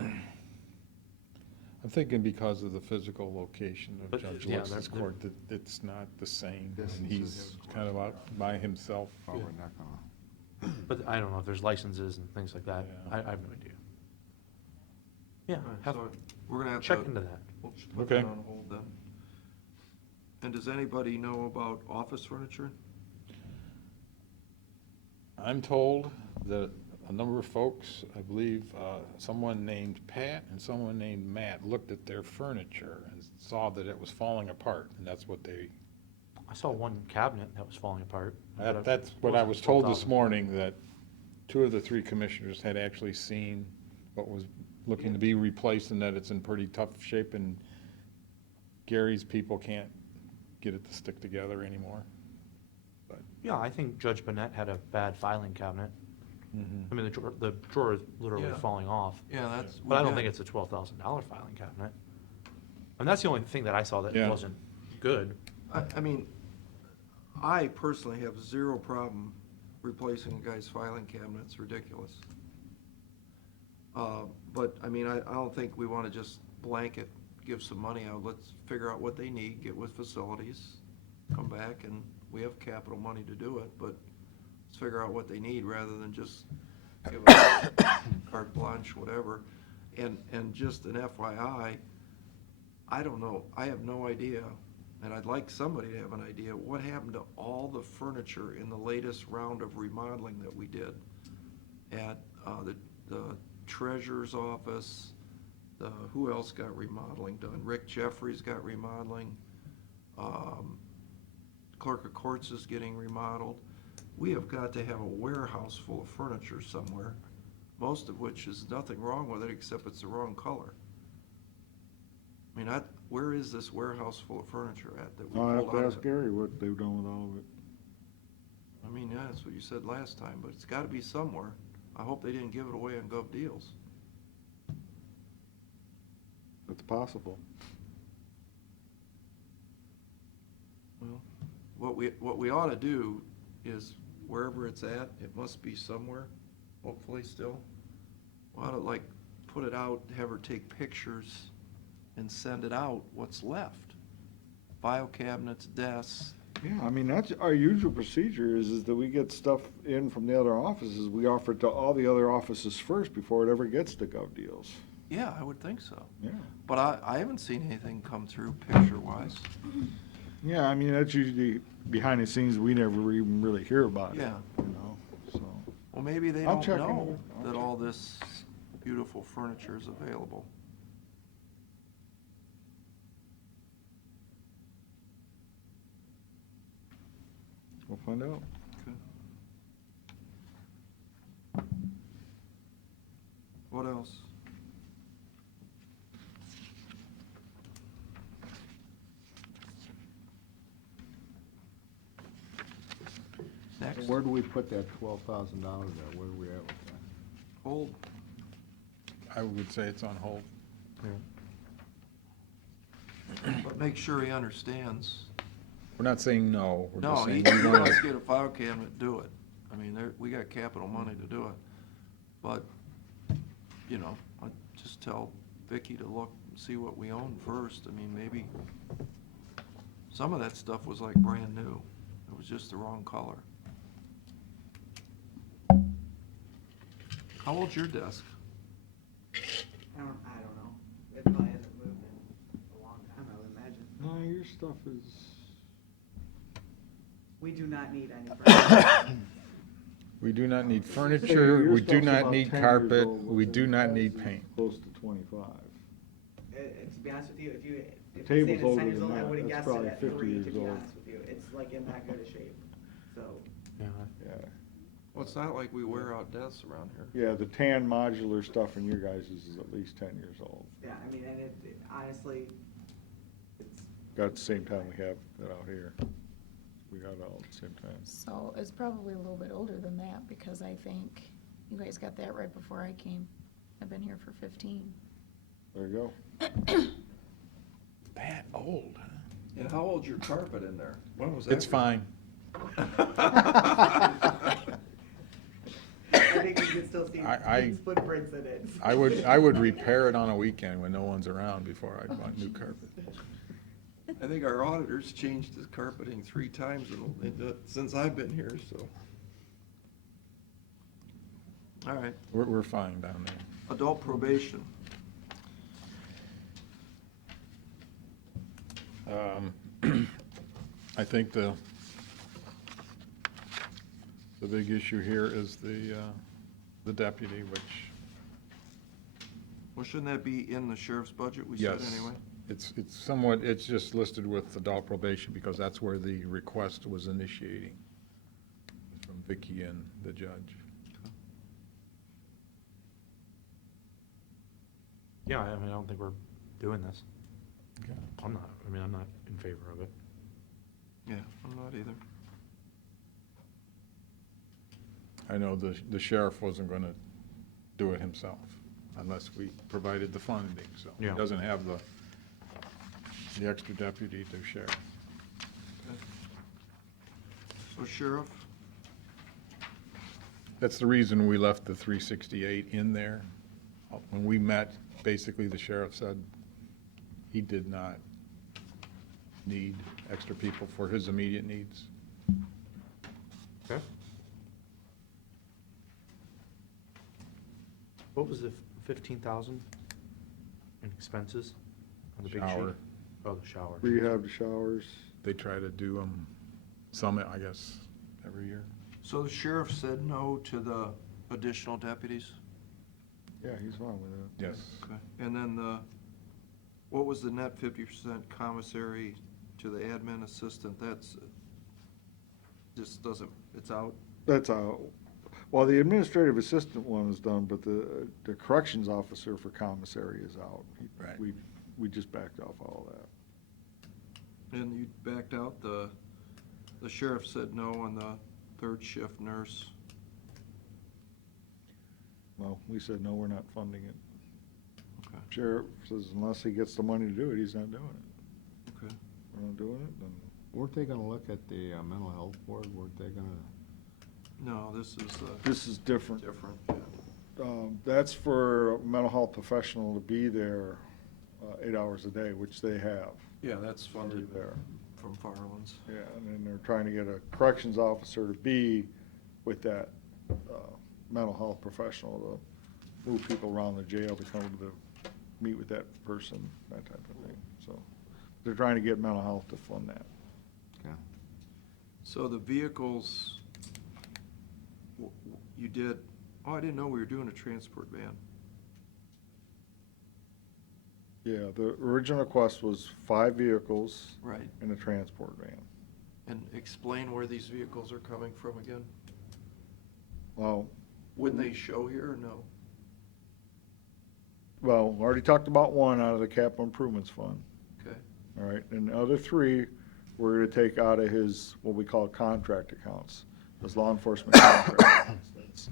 I'm thinking because of the physical location of But, Judge yeah, Lux's they're- court, that it's not the same, and Distances he's have- kind of out by himself. Probably not gonna. But I don't know if there's licenses and things like that. Yeah. I have no idea. Yeah, All right, have, so we're gonna have to. check into that. We'll put that Okay. on hold then. And does anybody know about office furniture? I'm told that a number of folks, I believe, someone named Pat and someone named Matt looked at their furniture and saw that it was falling apart, and that's what they, I saw one cabinet that was falling apart. that's what I was told this morning, that 2 of the 3 commissioners had actually seen what was looking to be replaced, and that it's in pretty tough shape, and Gary's people can't get it to stick together anymore. Yeah, I think Judge Bennett had a bad filing cabinet. I mean, the drawer is literally Yeah. falling off. Yeah, that's. But I don't think it's a $12,000 filing cabinet. And that's the only thing that I saw that Yeah. wasn't good. I mean, I personally have 0 problem replacing a guy's filing cabinet. It's ridiculous. But, I mean, I don't think we want to just blanket, give some money out. Let's figure out what they need, get with facilities, come back, and we have capital money to do it, but let's figure out what they need rather than just give a carte blanche, whatever. And just an FYI, I don't know, I have no idea, and I'd like somebody to have an idea, what happened to all the furniture in the latest round of remodeling that we did at the treasurer's office, who else got remodeling done? Rick Jeffries got remodeling. Clerk of Courts is getting remodeled. We have got to have a warehouse full of furniture somewhere, most of which is nothing wrong with it except it's the wrong color. I mean, where is this warehouse full of furniture at that we I'll have pulled to out ask of it? Gary what they've done with all of it. I mean, yeah, that's what you said last time, but it's gotta be somewhere. I hope they didn't give it away on Gov Deals. It's possible. Well, what we ought to do is wherever it's at, it must be somewhere, hopefully still. We ought to like put it out, have her take pictures and send it out, what's left. File cabinets, desks. Yeah, I mean, that's our usual procedure is that we get stuff in from the other offices. We offer it to all the other offices first before it ever gets to Gov Deals. Yeah, I would think so. Yeah. But I haven't seen anything come through picture-wise. Yeah, I mean, that's usually behind the scenes. We never even really hear about it. Yeah. You know, so. Well, maybe they I'll don't check know into it. I'll that check. all this beautiful furniture is available. We'll find out. Okay. What else? Next, Where do we put that $12,000 at? Where do we have it? hold. I would say it's on hold. But make sure he understands. We're not saying no, we're just No, he saying we want wants to. to get a file cabinet, do it. I mean, we got capital money to do it. But, you know, I just tell Vicky to look, see what we own first. I mean, maybe some of that stuff was like brand new. It was just the wrong color. How old's your desk? I don't know. It probably hasn't moved in a long time, I would imagine. No, your stuff is. We do not need any furniture. We do not need Your furniture, we do stuff's not about need 10 years carpet, old, we what's do in not the need desk is paint. Close to 25. To be honest with you, if you The say table's it's older 10 years than old, I that. would've That's guessed it probably at 50 3, to years be old. honest with you. It's like in that good a shape, so. Yeah. Yeah. Well, it's not like we wear out desks around here. Yeah, the tan modular stuff in your guys' is at least 10 years old. Yeah, I mean, and it honestly, it's, Got the same time we have it out here. We got it all at the same time. So it's probably a little bit older than that because I think you guys got that right before I came. I've been here for 15. There you go. That old, huh? And how old's your carpet in there? When was that? It's fine. I think you can still see I- these footprints in it. I would repair it on a weekend when no one's around before I bought new carpet. I think our auditor's changed his carpeting 3 times since I've been here, so. All right, We're fine down there. adult probation. I think the big issue here is the deputy, which, Well, shouldn't that be in the sheriff's budget, we said yes, anyway? it's somewhat, it's just listed with adult probation because that's where the request was initiating from Vicky and the judge. Yeah, I mean, I don't think we're doing this. Okay. I'm not in favor of it. Yeah, I'm not either. I know the sheriff wasn't gonna do it himself unless we provided the funding, so he Yeah. doesn't have the extra deputy to share. So sheriff, That's the reason we left the 368 in there. When we met, basically the sheriff said he did not need extra people for his immediate needs. Okay. What was the 15,000 in expenses on the big sheet? Shower. Oh, the shower. Rehab showers. They try to do them, some, I guess, every year. so the sheriff said no to the additional deputies? Yeah, he's fine with it. Yes. Okay. And then what was the net 50% commissary to the admin assistant? That's, just doesn't, it's out? That's out. Well, the administrative assistant one is done, but the corrections officer for commissary is out. Right. We just backed off all that. And you backed out, the sheriff said no on the 3rd shift nurse. Well, we said, no, we're not funding it. Okay. Sheriff says unless he gets the money to do it, he's not doing it. Okay. We're not doing it, then Weren't they gonna look at the mental health board? Weren't they gonna No, this is, This is different. different, yeah. That's for a mental health professional to be there 8 hours a day, which they have. Yeah, that's funded There. from Farland's. Yeah, and then they're trying to get a corrections officer to be with that mental health professional to move people around the jail, to come to meet with that person, that type of thing. So they're trying to get mental health to fund that. Okay. So the vehicles, you did, oh, I didn't know we were doing a transport van. Yeah, the original request was 5 vehicles Right. and a transport van. And explain where these vehicles are coming from again? Well, Wouldn't they show here or no? well, we already talked about one out of the capital improvements fund. Okay. All right, and the other 3, we're gonna take out of his, what we call contract accounts, those law enforcement contract accounts. That's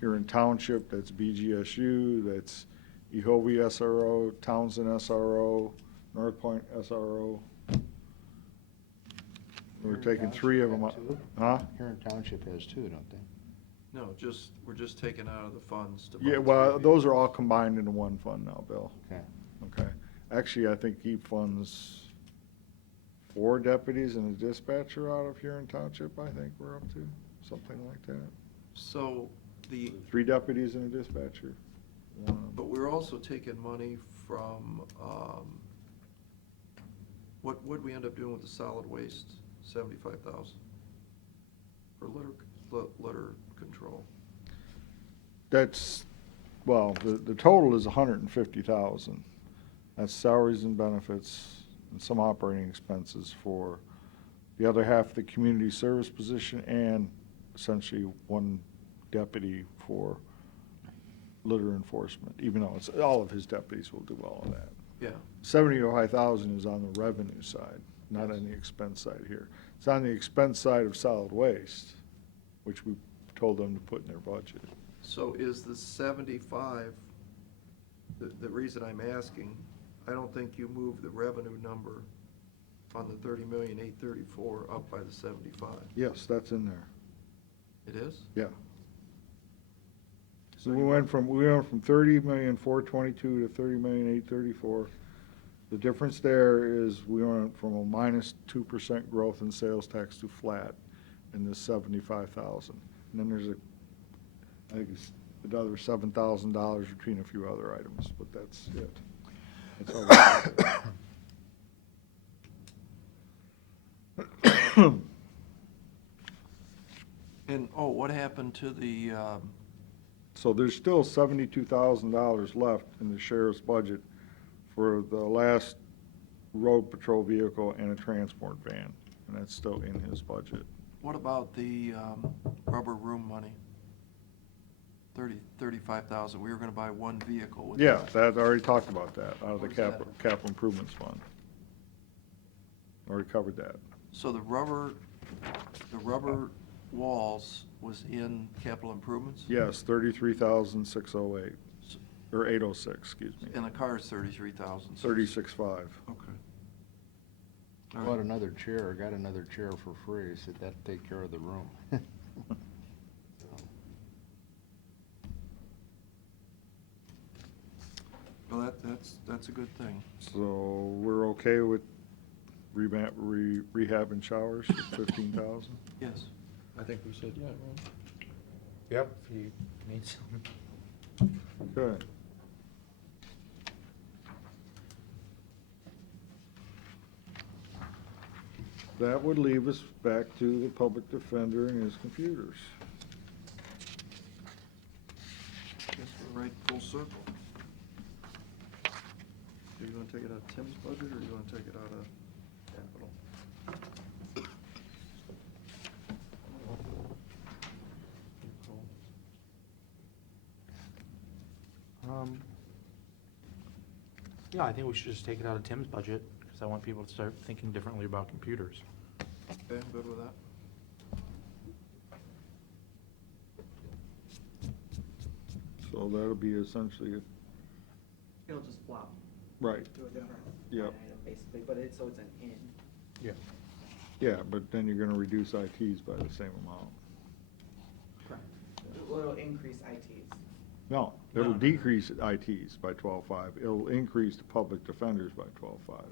here in Township, that's BGSU, that's Ehovie SRO, Townsend SRO, North Point SRO. We're taking 3 of them out. Huh? Huron Township has 2, don't they? No, just, we're just taking out of the funds to. Yeah, buy well, 3 those are vehicles. all combined into one fund now, Bill. Okay. Okay. Actually, I think he funds 4 deputies and a dispatcher out of Huron Township, I think we're up to, something like that. So the, 3 deputies and a dispatcher. but we're also taking money from, what'd we end up doing with the solid waste? 75,000 for litter control. That's, well, the total is 150,000. That's salaries and benefits and some operating expenses for the other half of the community service position and essentially 1 deputy for litter enforcement, even though it's, all of his deputies will do all of that. Yeah. 75,000 is on the revenue side, not on the expense side here. It's on the expense side of solid waste, which we told them to put in their budget. So is the 75, the reason I'm asking, I don't think you moved the revenue number on the 30,834 up by the 75. Yes, that's in there, It is? yeah. So We you went from 30,422,000 to 30,834,000. The difference there is we went from a -2% growth in sales tax to flat in the 75,000. And then there's I think it's another $7,000 between a few other items, but that's it. That's all we have. And, oh, what happened to the, So there's still $72,000 left in the sheriff's budget for the last road patrol vehicle and a transport van, and that's still in his budget. what about the rubber room money? 35,000, we were gonna buy 1 vehicle with Yeah, that. that, I already talked about that, out of the What is that? capital improvements fund. Already covered that. So the rubber walls was in capital improvements? Yes, 33,608, or 806, excuse me, And the car is 33,000. 36.5. Okay. All Bought right. another chair, got another chair for free, said that'd take care of the room. Well, that's a good thing. So we're okay with rehab and showers, 15,000? Yes. I think we said, yeah, right? Yep, if you need some. Good. That would leave us back to the public defender and his computers. Guess we're right full circle. Do you wanna take it out of Tim's budget, or do you wanna take it out of capital? Yeah, I think we should just take it out of Tim's budget, because I want people to start thinking differently about computers. Okay, I'm good with that. So that'll be essentially, It'll just flop right, to a different Yep. line item, basically, but it's, so it's an in. Yeah. yeah, but then you're gonna reduce ITs by the same amount. it'll increase ITs. No, No, it'll no, no. decrease ITs by 12.5. It'll increase the public defenders by 12.5.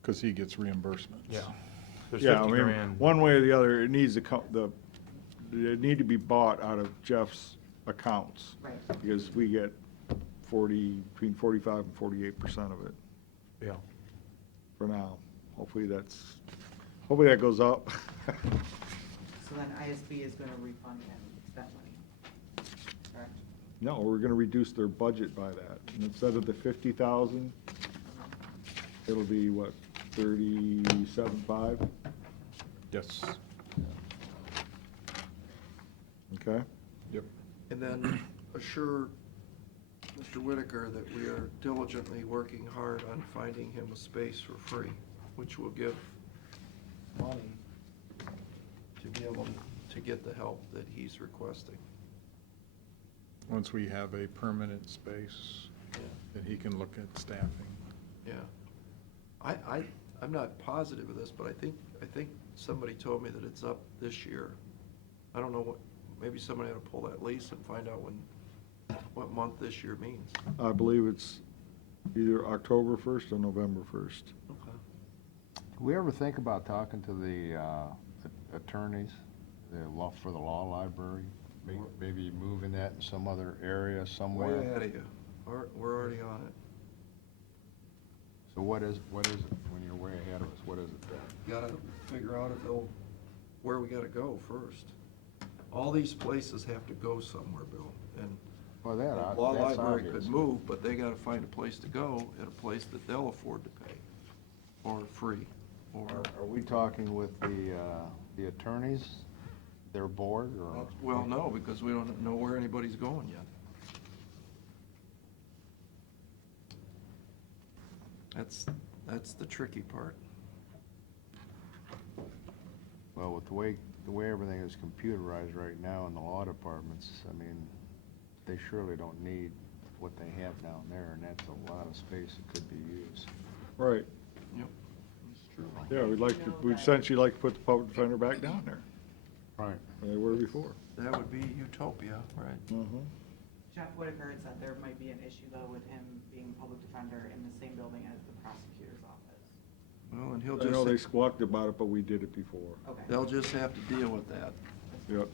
Because he gets reimbursements. Yeah. There's Yeah, I 50 mean, grand. one way or the other, it needs to it need to be bought out of Jeff's accounts. Right. Because we get between 45 and 48% of it Yeah. for now. Hopefully that goes up. So then ISB is gonna refund him that money, correct? No, we're gonna reduce their budget by that. And instead of the 50,000, it'll be what, 37.5? Yes. Okay? Yep. And then assure Mr. Whitaker that we are diligently working hard on finding him a space for free, which will give money to be able to get the help that he's requesting. Once we have a permanent space, Yeah. then he can look at staffing. Yeah. I'm not positive of this, but I think somebody told me that it's up this year. I don't know maybe somebody ought to pull that lease and find out what month this year means. I believe it's either October 1st or November 1st. Okay. Do we ever think about talking to the attorneys, for the law library? Maybe moving that in some other area somewhere? Way ahead of you. We're already on it. So what is it, when you're way ahead of us, what is it? Gotta figure out where we gotta go first. All these places have to go somewhere, Bill, and Well, the that's law library obvious. could move, but they gotta find a place to go at a place that they'll afford to pay, or free, or, Are we talking with the attorneys, their board, or? well, no, because we don't know where anybody's going yet. That's the tricky part. Well, with the way everything is computerized right now in the law departments, I mean, they surely don't need what they have down there, and that's a lot of space that could be used. Right. Yep, that's true. Yeah, we'd essentially like to put the public defender back down there, Right. where they were before. That would be utopia, right? Mhm. Jeff Whitaker had said there might be an issue though with him being public defender in the same building as the prosecutor's office. Well, and he'll I know they just, squawked about it, but we did it before. Okay. they'll just have to deal with that. Yep.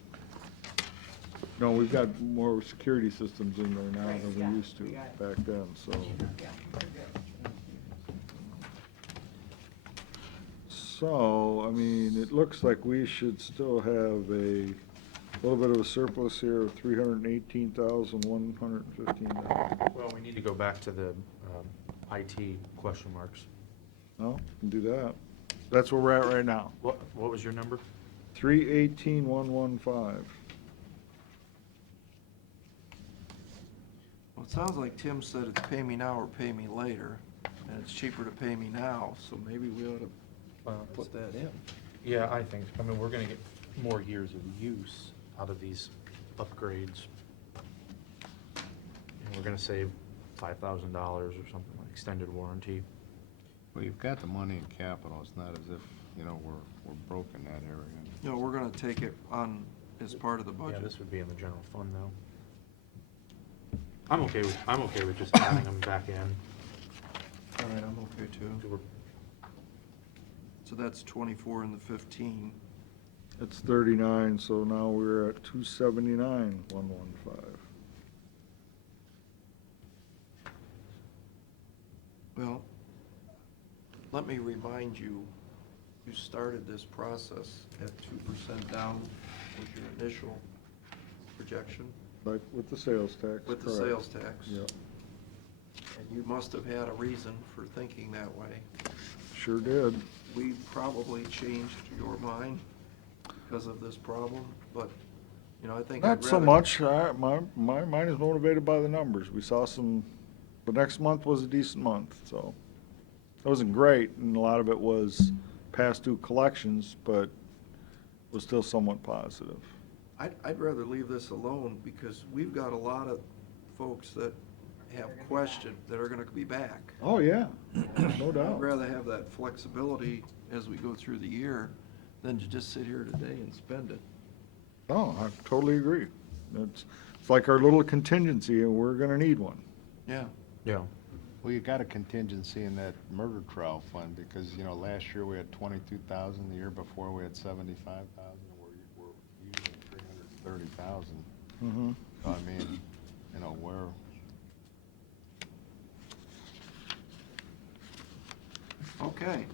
No, we've got more security systems in there now Right, than yeah, we used to we got it. back then, so. Yeah, very good. So, I mean, it looks like we should still have a little bit of a surplus here of $318,115. Well, we need to go back to the IT question marks. No, can do that. That's where we're at right now. What was your number? 318,115. Well, it sounds like Tim said it's pay me now or pay me later, and it's cheaper to pay me now, so maybe we ought to put that in. Yeah, I mean, we're gonna get more years of use out of these upgrades. And we're gonna save $5,000 or something, like extended warranty. Well, you've got the money in capital, it's not as if, we're broke in that area. No, we're gonna take it on as part of the Yeah, budget. this would be in the general fund though. I'm okay with just adding them back in. All right, I'm okay too. So we're- So that's 24 and the 15. It's 39, so now we're at 279,115. Well, let me remind you, you started this process at 2% down with your initial projection, Like with the sales tax, with the correct. sales tax. Yep, And you must have had a reason for thinking that way. sure did. We probably changed your mind because of this problem, but, I think. I'd Not so rather- much. My mind is motivated by the numbers. We saw the next month was a decent month, so. It wasn't great, and a lot of it was past due collections, but was still somewhat positive. I'd rather leave this alone because we've got a lot of folks that have questioned that are gonna be back. Oh, yeah, no I'd doubt. rather have that flexibility as we go through the year than to just sit here today and spend it. No, I totally agree. It's like our little contingency, and we're gonna need one. Yeah. Yeah. Well, you got a contingency in that murder trial fund, because, you know, last year we had 22,000, the year before we had 75,000, we're using 330,000. Mm-hmm. So, I mean, you know, we're, Okay.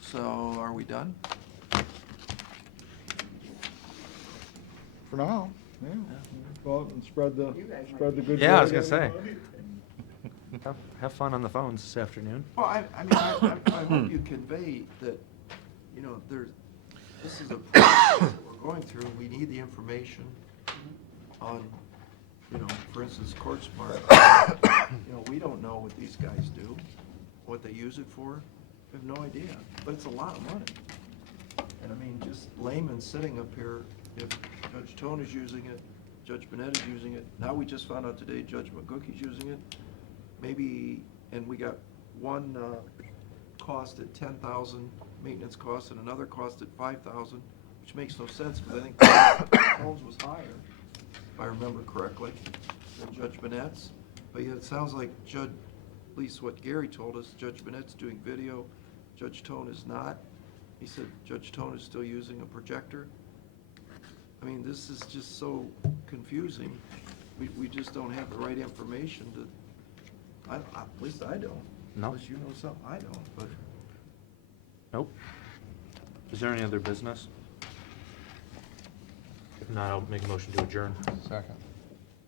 So, are we done? For now, yeah. Go out and spread the good. Yeah, I was word, gonna say. everybody. Have fun on the phones this afternoon. Well, I mean, I hope you convey that, you know, this is a process that we're going through. We need the information on, you know, for instance, Court Smart. You know, we don't know what these guys do, what they use it for. We have no idea, but it's a lot of money. And I mean, just laymen sitting up here, if Judge Tone is using it, Judge Bennett is using it, now we just found out today Judge McGookie's using it. Maybe, and we got one cost at 10,000, maintenance cost, and another cost at 5,000, which makes no sense, because I think Tone's was higher, if I remember correctly, than Judge Bennett's. But yet it sounds like Judge, at least what Gary told us, Judge Bennett's doing video, Judge Tone is not. He said Judge Tone is still using a projector. I mean, this is just so confusing. We just don't have the right information to, at least I don't. No. Unless you know something, I don't, but. Nope. Is there any other business? If not, I'll make a motion to adjourn. second.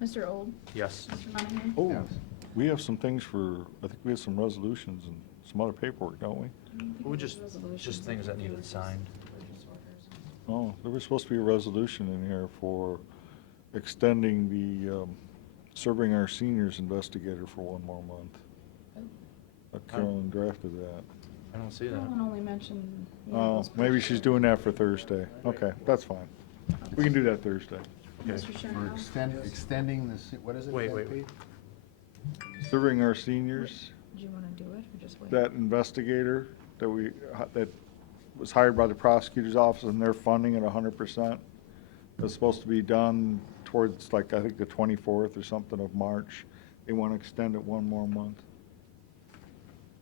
Mr. Old? Yes. Mr. Monahan? Oh, Yes. we have some things I think we have some resolutions and some other paperwork, don't we? We just things that needed signed. Oh, there was supposed to be a resolution in here for extending the, serving our seniors investigator for one more month. Carolyn drafted that. I don't see that. Carolyn only mentioned. Oh, maybe she's doing that for Thursday. Okay, that's fine. We can do that Thursday. Mr. For Shernow? extending what is it? Wait, wait, Pete? Serving our seniors, Do you wanna do it or just wait? that investigator that was hired by the prosecutor's office, and they're funding it 100%. It's supposed to be done towards, like, I think the 24th or something of March. They want to extend it one more month.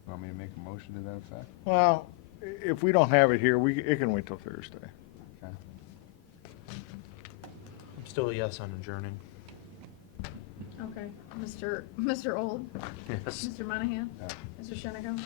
Want me to make a motion to that effect? Well, if we don't have it here, it can wait till Thursday. Okay. I'm still a yes on adjourning. Okay, Mr. Old? Yes. Mr. Monahan? Yeah. Mr. Shernow?